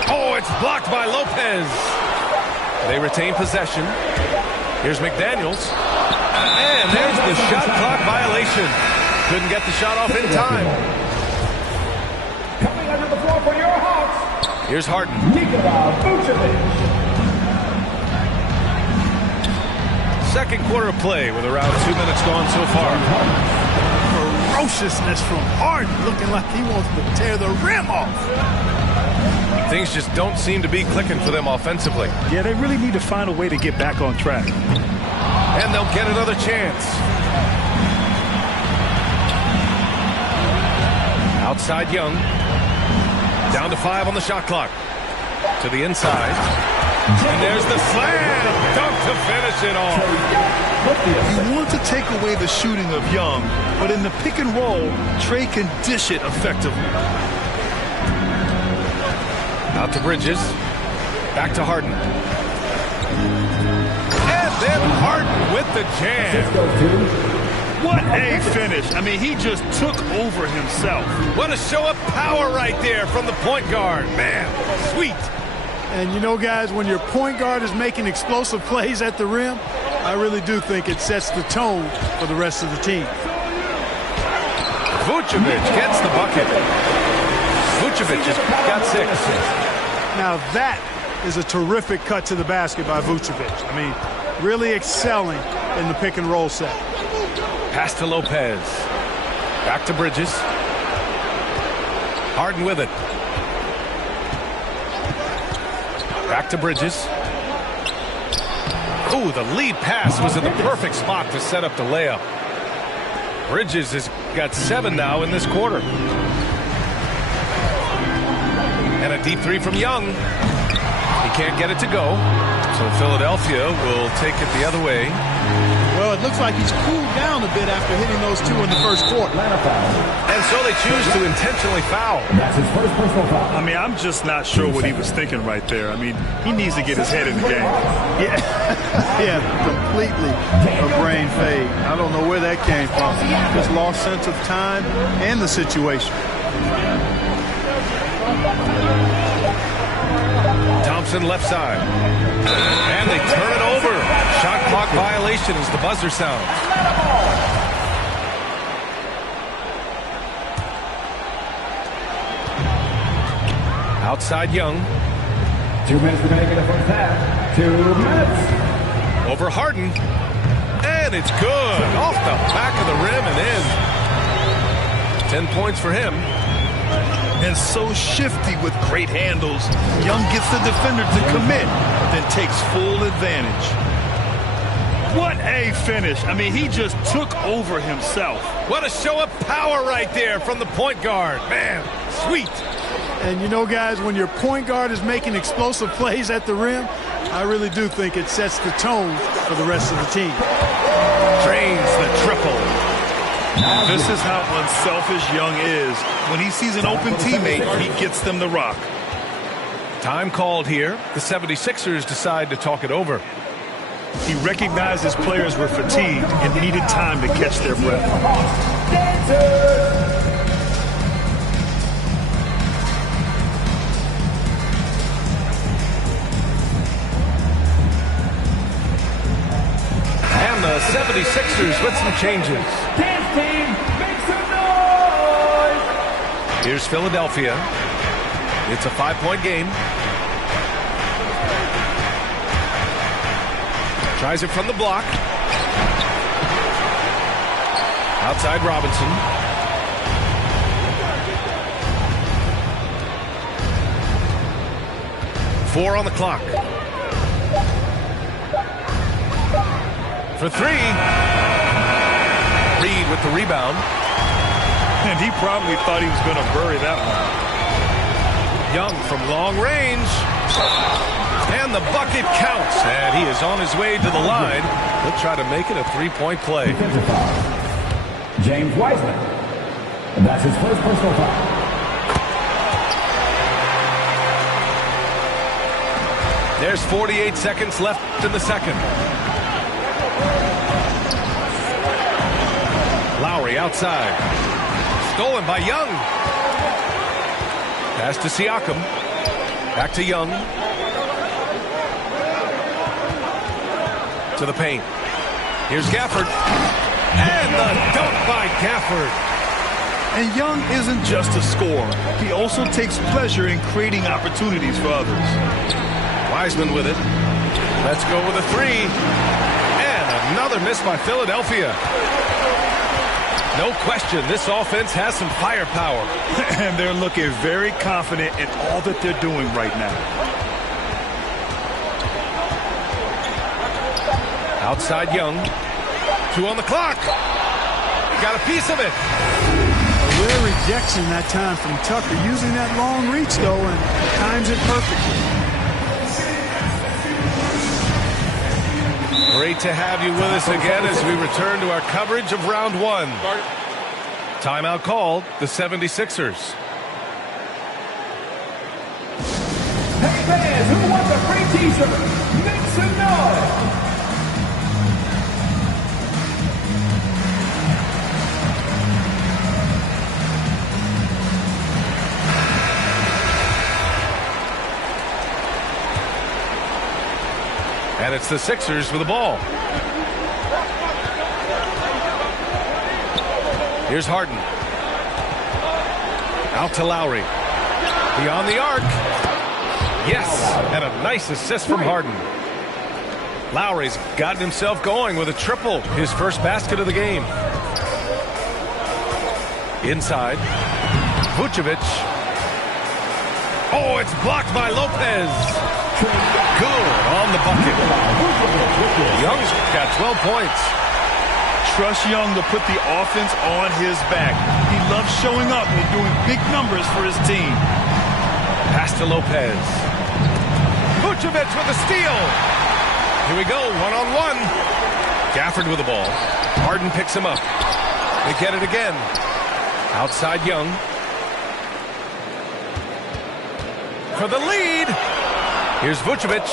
Oh, it's blocked by Lopez. They retain possession. Here's McDaniels. And there's the shot clock violation. Couldn't get the shot off in time. Coming under the floor for your Hawks. Here's Harden. Nikola Vucevic. Second quarter of play with around 2 minutes gone so far. ferociousness from Harden, looking like he wants to tear the rim off. Things just don't seem to be clicking for them offensively. Yeah, they really need to find a way to get back on track. And they'll get another chance. Outside Young. Down to 5 on the shot clock. To the inside. And there's the slam. Dunk to finish it off. You want to take away the shooting of Young, but in the pick and roll, Trey can dish it effectively. Out to Bridges. Back to Harden. And then Harden with the jam. What a finish. I mean, he just took over himself. What a show of power right there from the point guard. Man, sweet. And you know, guys, when your point guard is making explosive plays at the rim, I really do think it sets the tone for the rest of the team. Vucevic gets the bucket. Vucevic has got 6. Now that is a terrific cut to the basket by Vucevic. I mean, really excelling in the pick and roll set. Pass to Lopez. Back to Bridges. Harden with it. Back to Bridges. Ooh, the lead pass was in the perfect spot to set up the layup. Bridges has got 7 now in this quarter. And a deep 3 from Young. He can't get it to go. So Philadelphia will take it the other way. Well, it looks like he's cooled down a bit after hitting those 2 in the first quarter. And so they choose to intentionally foul. That's his first personal foul. I mean, I'm just not sure what he was thinking right there. I mean, he needs to get his head in the game. Yeah, yeah, completely a brain fade. I don't know where that came from. Just lost sense of time and the situation. Thompson left side. And they turn it over. Shot clock violation as the buzzer sounds. Outside Young. 2 minutes remaining in the first half. 2 minutes. Over Harden. And it's good. Off the back of the rim and in. 10 points for him. And so shifty with great handles. Young gets the defender to commit, then takes full advantage. What a finish. I mean, he just took over himself. What a show of power right there from the point guard. Man, sweet. And you know, guys, when your point guard is making explosive plays at the rim, I really do think it sets the tone for the rest of the team. Drains the triple. This is how unselfish Young is. When he sees an open teammate, he gets them the rock. Time called here. The 76ers decide to talk it over. He recognized his players were fatigued and needed time to catch their breath. And the 76ers with some changes. Team, make some noise! Here's Philadelphia. It's a 5-point game. Tries it from the block. Outside Robinson. Four on the clock. For 3. Reed with the rebound. And he probably thought he was going to bury that one. Young from long range. And the bucket counts. And he is on his way to the line. He'll try to make it a 3-point play. James Wiseman. And that's his first personal foul. There's 48 seconds left in the second. Lowry outside. Stolen by Young. Pass to Siakam. Back to Young. To the paint. Here's Gafford. And the dunk by Gafford. And Young isn't just a scorer. He also takes pleasure in creating opportunities for others. Wiseman with it. Let's go with a 3. And another miss by Philadelphia. No question, this offense has some firepower. And they're looking very confident in all that they're doing right now. Outside Young. 2 on the clock. Got a piece of it. A rare rejection that time from Tucker, using that long reach, though, and times it perfectly. Great to have you with us again as we return to our coverage of round 1. Timeout called, the 76ers. Hey fans, who wants a free t-shirt? Make some noise! And it's the Sixers with the ball. Here's Harden. Out to Lowry. Beyond the arc. Yes, and a nice assist from Harden. Lowry's gotten himself going with a triple, his first basket of the game. Inside. Vucevic. Oh, it's blocked by Lopez. Good on the bucket. Young's got 12 points. Trust Young to put the offense on his back. He loves showing up and doing big numbers for his team. Pass to Lopez. Vucevic with a steal. Here we go, one-on-one. Gafford with the ball. Harden picks him up. They get it again. Outside Young. For the lead. Here's Vucevic.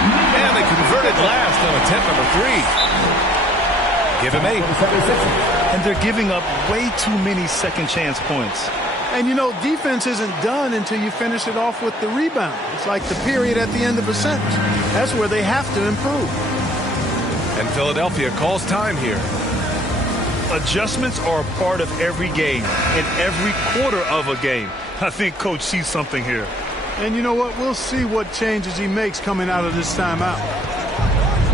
And they converted last on attempt number 3. Give him 8. And they're giving up way too many second chance points. And, you know, defense isn't done until you finish it off with the rebound. It's like the period at the end of a sentence. That's where they have to improve. And Philadelphia calls time here. Adjustments are a part of every game and every quarter of a game. I think Coach sees something here. And you know what? We'll see what changes he makes coming out of this timeout.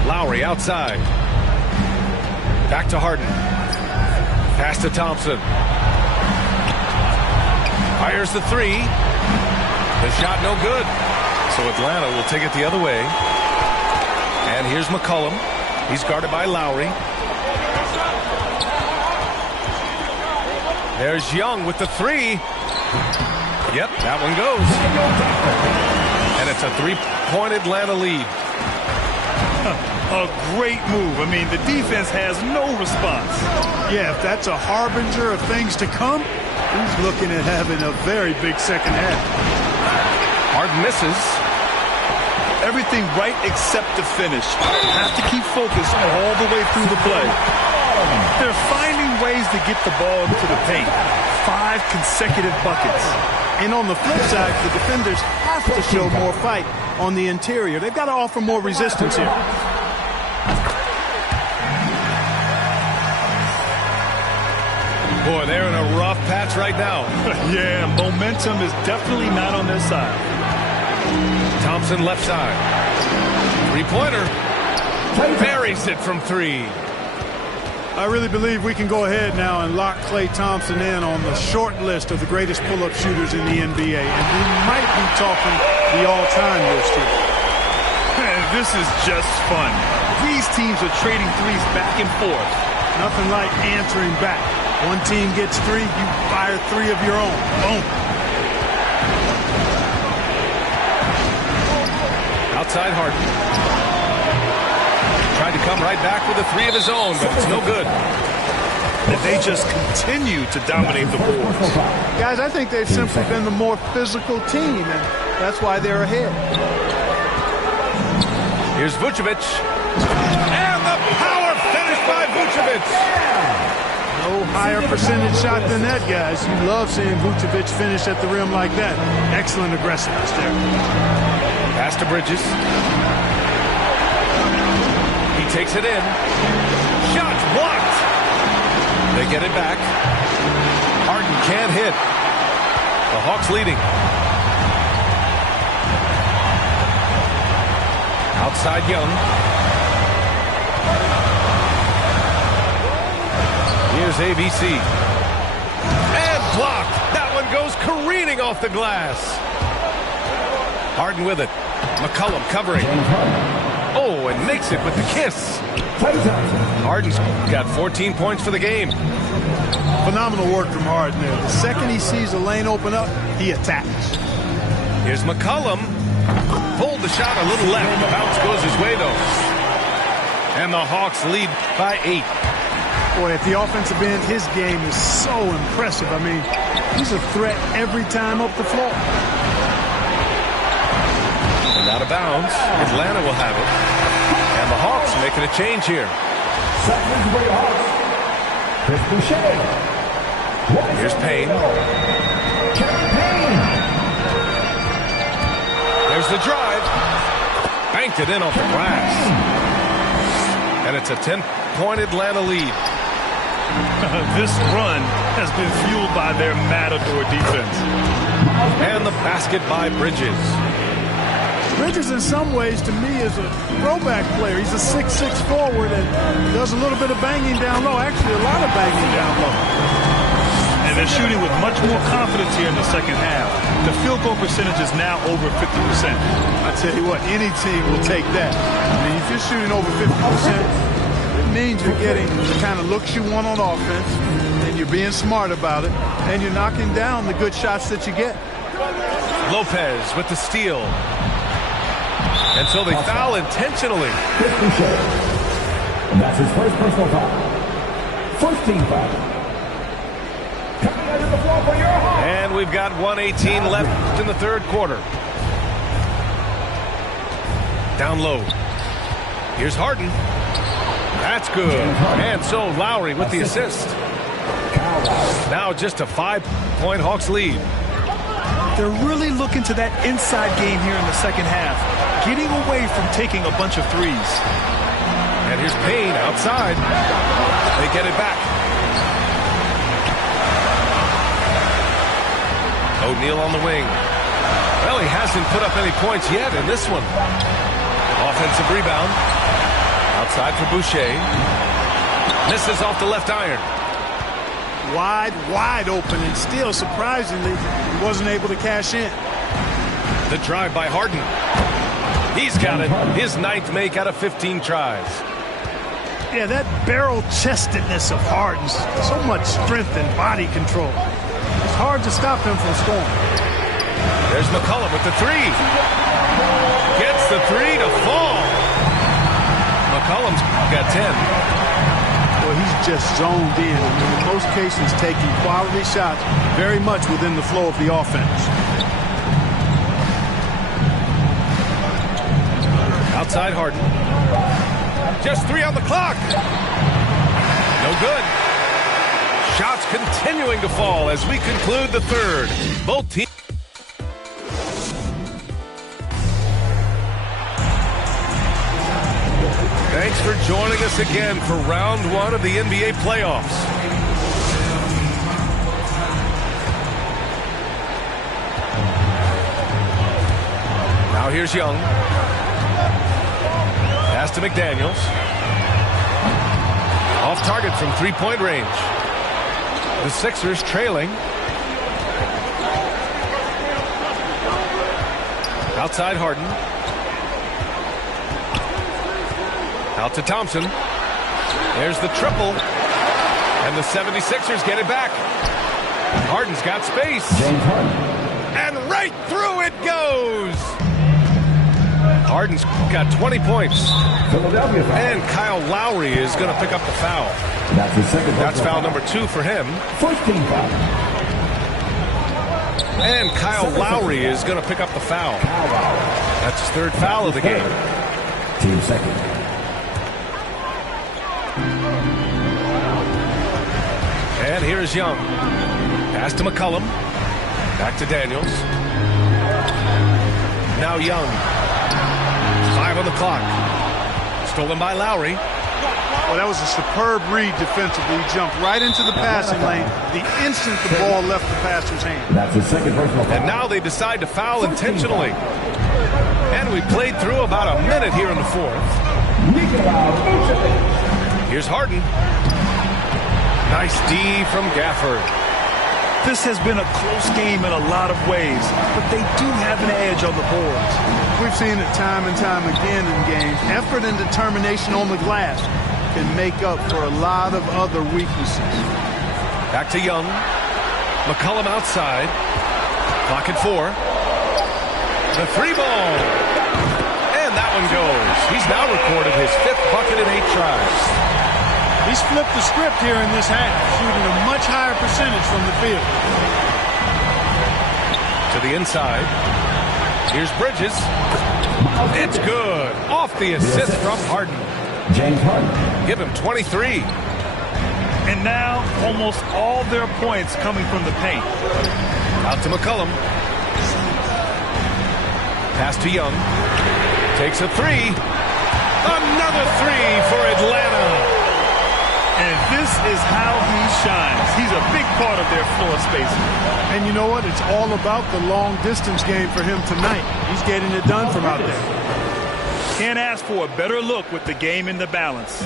Lowry outside. Back to Harden. Pass to Thompson. Fires the 3. The shot no good. So Atlanta will take it the other way. And here's McCollum. He's guarded by Lowry. There's Young with the 3. Yep, that one goes. And it's a 3-point Atlanta lead. A great move. I mean, the defense has no response. Yeah, if that's a harbinger of things to come, he's looking at having a very big second half. Harden misses. Everything right except the finish. Have to keep focused all the way through the play. They're finding ways to get the ball into the paint. 5 consecutive buckets. And on the flip side, the defenders have to show more fight on the interior. They've got to offer more resistance here. Boy, they're in a rough patch right now. Yeah, momentum is definitely not on their side. Thompson left side. 3-pointer. Buries it from 3. I really believe we can go ahead now and lock Klay Thompson in on the short list of the greatest pull-up shooters in the NBA. And we might be talking the all-time list here. This is just fun. These teams are trading threes back and forth. Nothing like answering back. One team gets 3, you fire 3 of your own. Boom. Outside Harden. Tried to come right back with a 3 of his own, but it's no good. And they just continue to dominate the boards. Guys, I think they've simply been the more physical team, and that's why they're ahead. Here's Vucevic. And the power finish by Vucevic. No higher percentage shot than that, guys. You love seeing Vucevic finish at the rim like that. Excellent aggressiveness there. Pass to Bridges. He takes it in. Shot blocked. They get it back. Harden can't hit. The Hawks leading. Outside Young. Here's ABC. And blocked. That one goes careening off the glass. Harden with it. McCollum covering. Oh, and makes it with the kiss. Harden's got 14 points for the game. Phenomenal work from Harden there. The second he sees a lane open up, he attacks. Here's McCollum. Pulled the shot a little left. The bounce goes his way, though. And the Hawks lead by 8. Boy, at the offensive end, his game is so impressive. I mean, he's a threat every time up the floor. And out of bounds. Atlanta will have it. And the Hawks making a change here. Here's Payne. There's the drive. Banked it in off the glass. And it's a 10-point Atlanta lead. This run has been fueled by their matador defense. And the basket by Bridges. Bridges, in some ways, to me, is a throwback player. He's a 6'6" forward that does a little bit of banging down low. Actually, a lot of banging down low. And they're shooting with much more confidence here in the second half. The field goal percentage is now over 50%. I tell you what, any team will take that. I mean, if you're shooting over 50%, it means you're getting the kind of looks you want on offense, and you're being smart about it, and you're knocking down the good shots that you get. Lopez with the steal. And so they foul intentionally. And that's his first personal foul. First team foul. Coming under the floor for your Hawks. And we've got 1:18 left in the third quarter. Down low. Here's Harden. That's good. And so Lowry with the assist. Now just a 5-point Hawks lead. They're really looking to that inside game here in the second half, getting away from taking a bunch of threes. And here's Payne outside. They get it back. O'Neal on the wing. Well, he hasn't put up any points yet in this one. Offensive rebound. Outside for Boucher. Misses off the left iron. Wide open, and still, surprisingly, he wasn't able to cash in. The drive by Harden. He's got it. His 9th make out of 15 tries. Yeah, that barrel-chestedness of Harden, so much strength and body control. It's hard to stop him from scoring. There's McCollum with the three. Gets the three to fall. McCollum's got 10. Well, he's just zoned in. I mean, in most cases, taking quality shots very much within the flow of the offense. Outside Harden. Just 3 on the clock. No good. Shots continuing to fall as we conclude the third. Both teams. Thanks for joining us again for round 1 of the NBA playoffs. Now here's Young. Pass to McDaniels. Off target from 3-point range. The Sixers trailing. Outside Harden. Out to Thompson. There's the triple. And the 76ers get it back. Harden's got space. And right through it goes. Harden's got 20 points. And Kyle Lowry is going to pick up the foul. That's his second. That's foul number 2 for him. First team foul. And Kyle Lowry is going to pick up the foul. That's his 3rd foul of the game. Team second. And here's Young. Pass to McCollum. Back to Daniels. Now Young. 5 on the clock. Stolen by Lowry. Well, that was a superb read defensively. He jumped right into the passing lane the instant the ball left the passer's hand. That's his second personal foul. And now they decide to foul intentionally. And we played through about a minute here in the 4th. Here's Harden. Nice D from Gafford. This has been a close game in a lot of ways, but they do have an edge on the boards. We've seen it time and time again in games. Effort and determination on the glass can make up for a lot of other weaknesses. Back to Young. McCollum outside. Clock at 4. The 3-ball. And that one goes. He's now recorded his 5th bucket in 8 tries. He's flipped the script here in this half, shooting a much higher percentage from the field. To the inside. Here's Bridges. It's good. Off the assist from Harden. James Harden. Give him 23. And now, almost all their points coming from the paint. Out to McCollum. Pass to Young. Takes a 3. Another 3 for Atlanta. And this is how he shines. He's a big part of their floor spacing. And you know what? It's all about the long-distance game for him tonight. He's getting it done from out there. Can't ask for a better look with the game in the balance.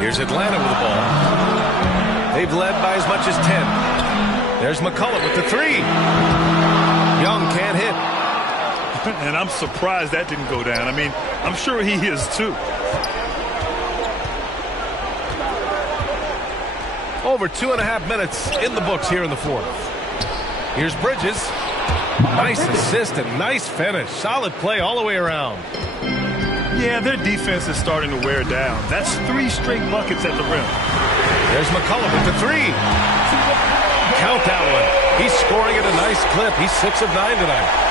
Here's Atlanta with the ball. They've led by as much as 10. There's McCollum with the 3. Young can't hit. And I'm surprised that didn't go down. I mean, I'm sure he is too. Over 2.5 minutes in the books here in the 4th. Here's Bridges. Nice assist and nice finish. Solid play all the way around. Yeah, their defense is starting to wear down. That's 3 straight buckets at the rim. There's McCollum with the 3. Count that one. He's scoring at a nice clip. He's 6 of 9 tonight.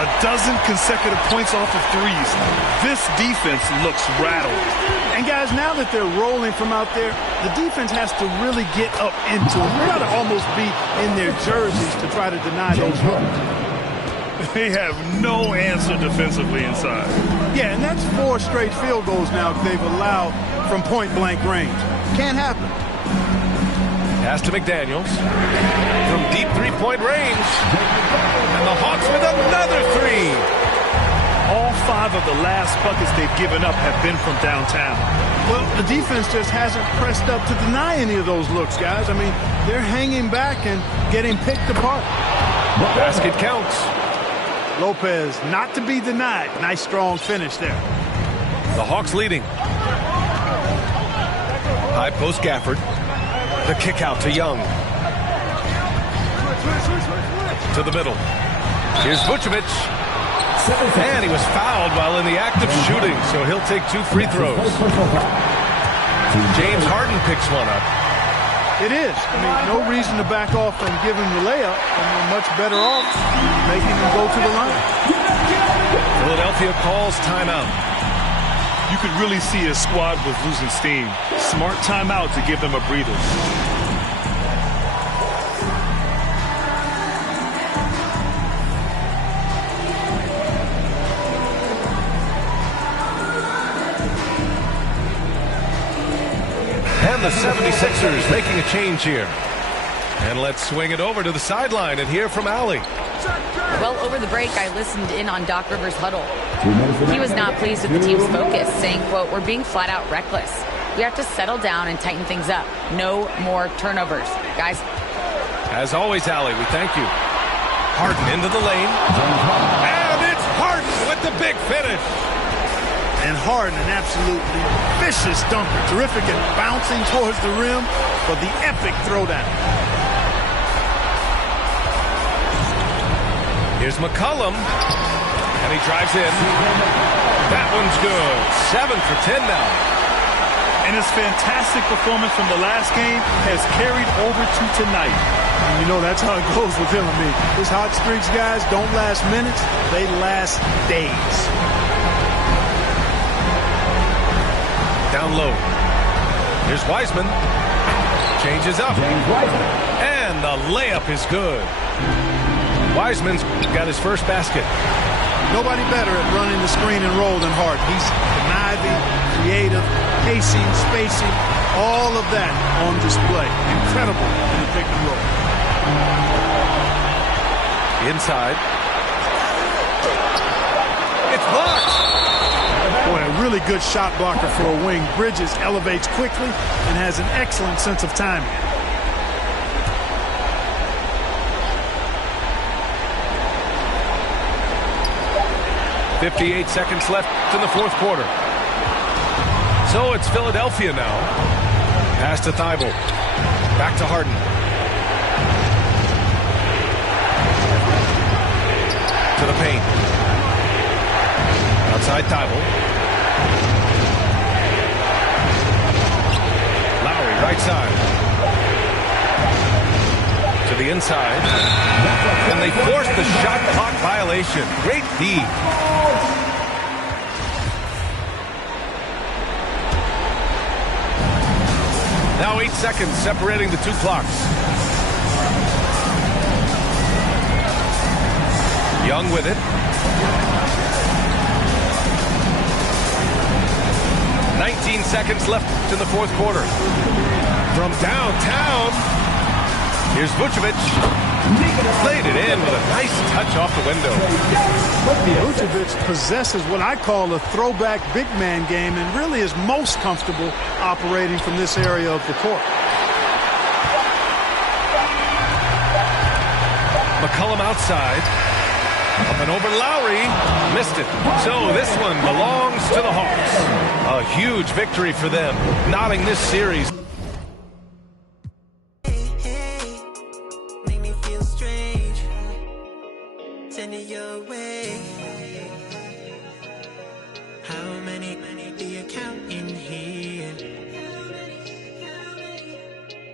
A dozen consecutive points off of threes. This defense looks rattled. And guys, now that they're rolling from out there, the defense has to really get up into them. They got to almost be in their jerseys to try to deny those runs. They have no answer defensively inside. Yeah, and that's 4 straight field goals now they've allowed from point-blank range. Can't happen. Pass to McDaniels. From deep 3-point range. And the Hawks with another 3. All 5 of the last buckets they've given up have been from downtown. Well, the defense just hasn't pressed up to deny any of those looks, guys. I mean, they're hanging back and getting picked apart. Basket counts. Lopez, not to be denied. Nice, strong finish there. The Hawks leading. High post Gafford. The kick out to Young. To the middle. Here's Vucevic. And he was fouled while in the act of shooting, so he'll take 2 free throws. James Harden picks one up. It is. I mean, no reason to back off and give him the layup. And we're much better off making him go to the line. Philadelphia calls timeout. You could really see his squad was losing steam. Smart timeout to give them a breather. And the 76ers making a change here. And let's swing it over to the sideline and hear from Allie. Well, over the break, I listened in on Doc Rivers' huddle. He was not pleased with the team's focus, saying, quote, "We're being flat out reckless. We have to settle down and tighten things up. No more turnovers." Guys. As always, Allie, we thank you. Harden into the lane. And it's Harden with the big finish. And Harden, an absolutely vicious dunker. Terrific at bouncing towards the rim for the epic throwdown. Here's McCollum. And he drives in. That one's good. 7 for 10 now. And his fantastic performance from the last game has carried over to tonight. And you know, that's how it goes with him. I mean, his hot streaks, guys, don't last minutes. They last days. Down low. Here's Wiseman. Changes up. And the layup is good. Wiseman's got his first basket. Nobody better at running the screen and roll than Harden. He's conniving, creative, pacing, spacing, all of that on display. Incredible in the pick and roll. Inside. It's blocked. Boy, a really good shot blocker for a wing. Bridges elevates quickly and has an excellent sense of timing. .58 seconds left in the fourth quarter. So it's Philadelphia now. Pass to Thibault. Back to Harden. To the paint. Outside Thibault. Lowry, right side. To the inside. And they force the shot clock violation. Great feed. Now 8 seconds separating the two clocks. Young with it. .19 seconds left in the fourth quarter. From downtown, here's Vucevic. Laid it in with a nice touch off the window. Vucevic possesses what I call a throwback big man game and really is most comfortable operating from this area of the court. McCollum outside. Up and over Lowry. Missed it. So this one belongs to the Hawks. A huge victory for them, knotting this series. Make me feel strange. Send it your way. How many do you count in here?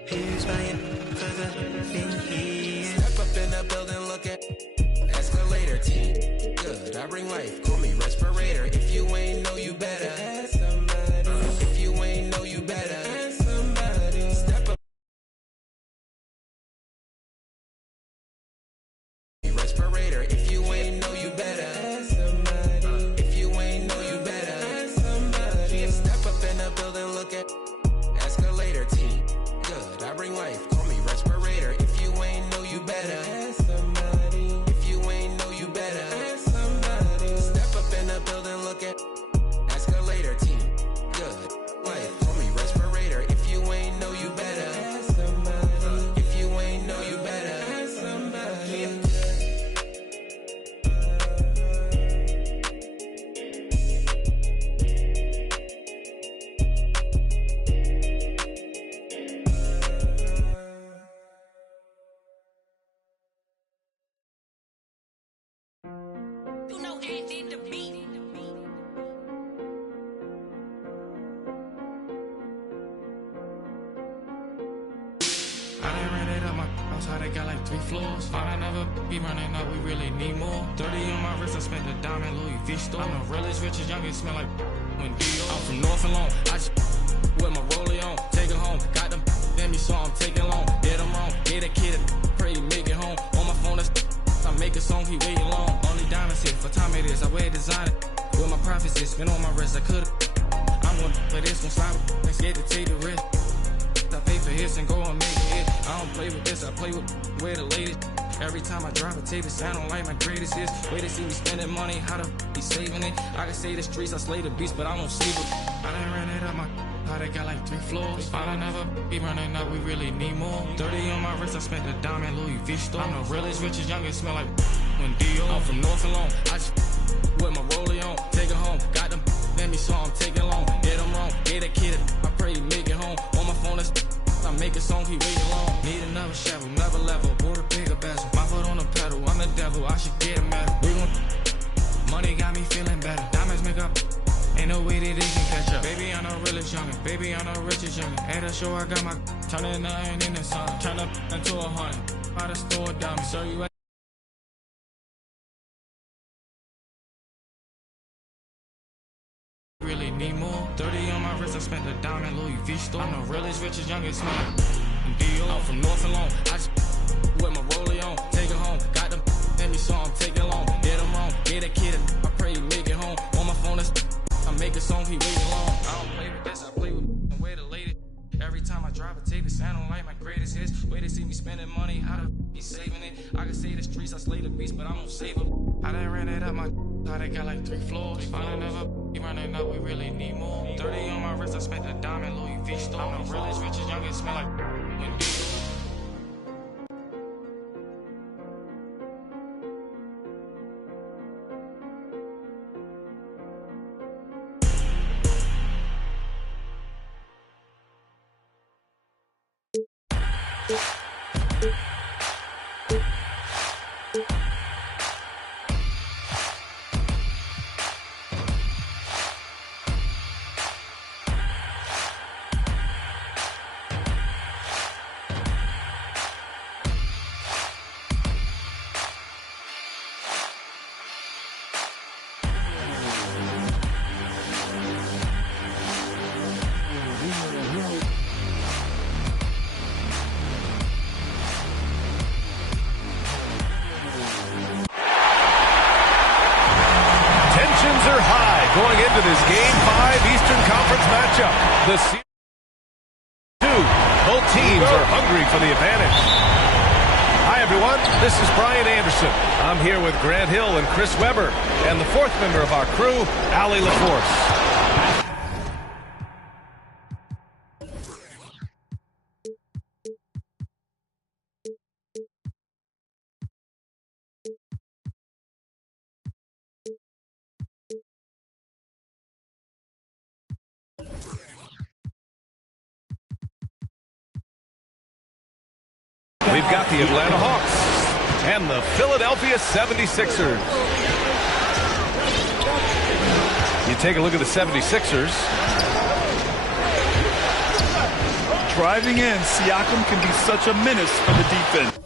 Who's buying further in here? Step up in the building, look at escalator team. Good, I bring life, call me respirator. If you ain't know, you better ask somebody. If you ain't know, you better ask somebody. Step up. Respirator. If you ain't know, you better ask somebody. If you ain't know, you better ask somebody. Step up in the building, look at escalator team. Good, I bring life, call me respirator. If you ain't know, you better ask somebody. If you ain't know, you better ask somebody. Step up in the building, look at escalator team. Good, life, call me respirator. If you ain't know, you better ask somebody. If you ain't know, you better ask somebody. You know Andy the beat. I done ran it up my house, how they got like 3 floors. Thought I never be running up, we really need more. 30 on my wrist, I spent the diamond Louis V store. I'm the realest, richest, youngest, smell like when Dior. I'm from North Alone, I just with my rollie on. Take it home, got them in me, so I'm taking long. Did them wrong, get a kid, pray he make it home. On my phone, that's I make a song, he waiting long. Only diamonds here, for time it is, I wear designer. With my prophecies, spin on my wrist, I could've. I'm one for this, gon' slide with, let's get to take the risk. I pay for hits and go and make it hit. I don't play with this, I play with where the latest. Every time I drop a tape, it sound like my greatest hits. Way they see me spending money, how to be saving it. I can say the streets, I slay the beast, but I won't sleep it. I done ran it up my how they got like 3 floors. Thought I never be running up, we really need more. 30 on my wrist, I spent the diamond Louis V store. I'm the realest, richest, youngest, smell like when Dior. I'm from North Alone, I just with my rollie on. Take it home, got them in me, so I'm taking long. Did them wrong, get a kid, I pray he make it home. On my phone, that's I make a song, he waiting long. Need another shovel, never level, bought a bigger bezel. My foot on the pedal, I'm the devil, I should get a medal. We gon' money got me feeling better. Diamonds make up, ain't no way that they can catch up. Baby, I'm the realest youngin', baby, I'm the richest youngin'. At the show, I got my turning nothing in the sun. Turn up into 100, by the store dummy. So you at really need more. 30 on my wrist, I spent the diamond Louis V store. I'm the realest, richest, youngest, smell like Dior. I'm from North Alone, I just with my rollie on. Take it home, got them in me, so I'm taking long. Did them wrong, get a kid, I pray he make it home. On my phone, that's I make a song, he waiting long. I don't play with this, I play with and way the latest. Every time I drive a tape, it sound like my greatest hits. Way they see me spending money, how the be saving it? I can say the streets, I slay the beast, but I'm gonna save them. I done ran it up my how they got like 3 floors. Find another running up, we really need more. 30 on my wrist, I spent a diamond Louis V store. I'm the realest, richest, youngest, smell like when are high going into this Game 5 Eastern Conference matchup. The Series 2. Both teams are hungry for the advantage. Hi, everyone. This is Brian Anderson. I'm here with Grant Hill and Chris Webber, and the fourth member of our crew, Allie LaForce. We've got the Atlanta Hawks and the Philadelphia 76ers. You take a look at the 76ers. Driving in, Siakam can be such a menace for the defense.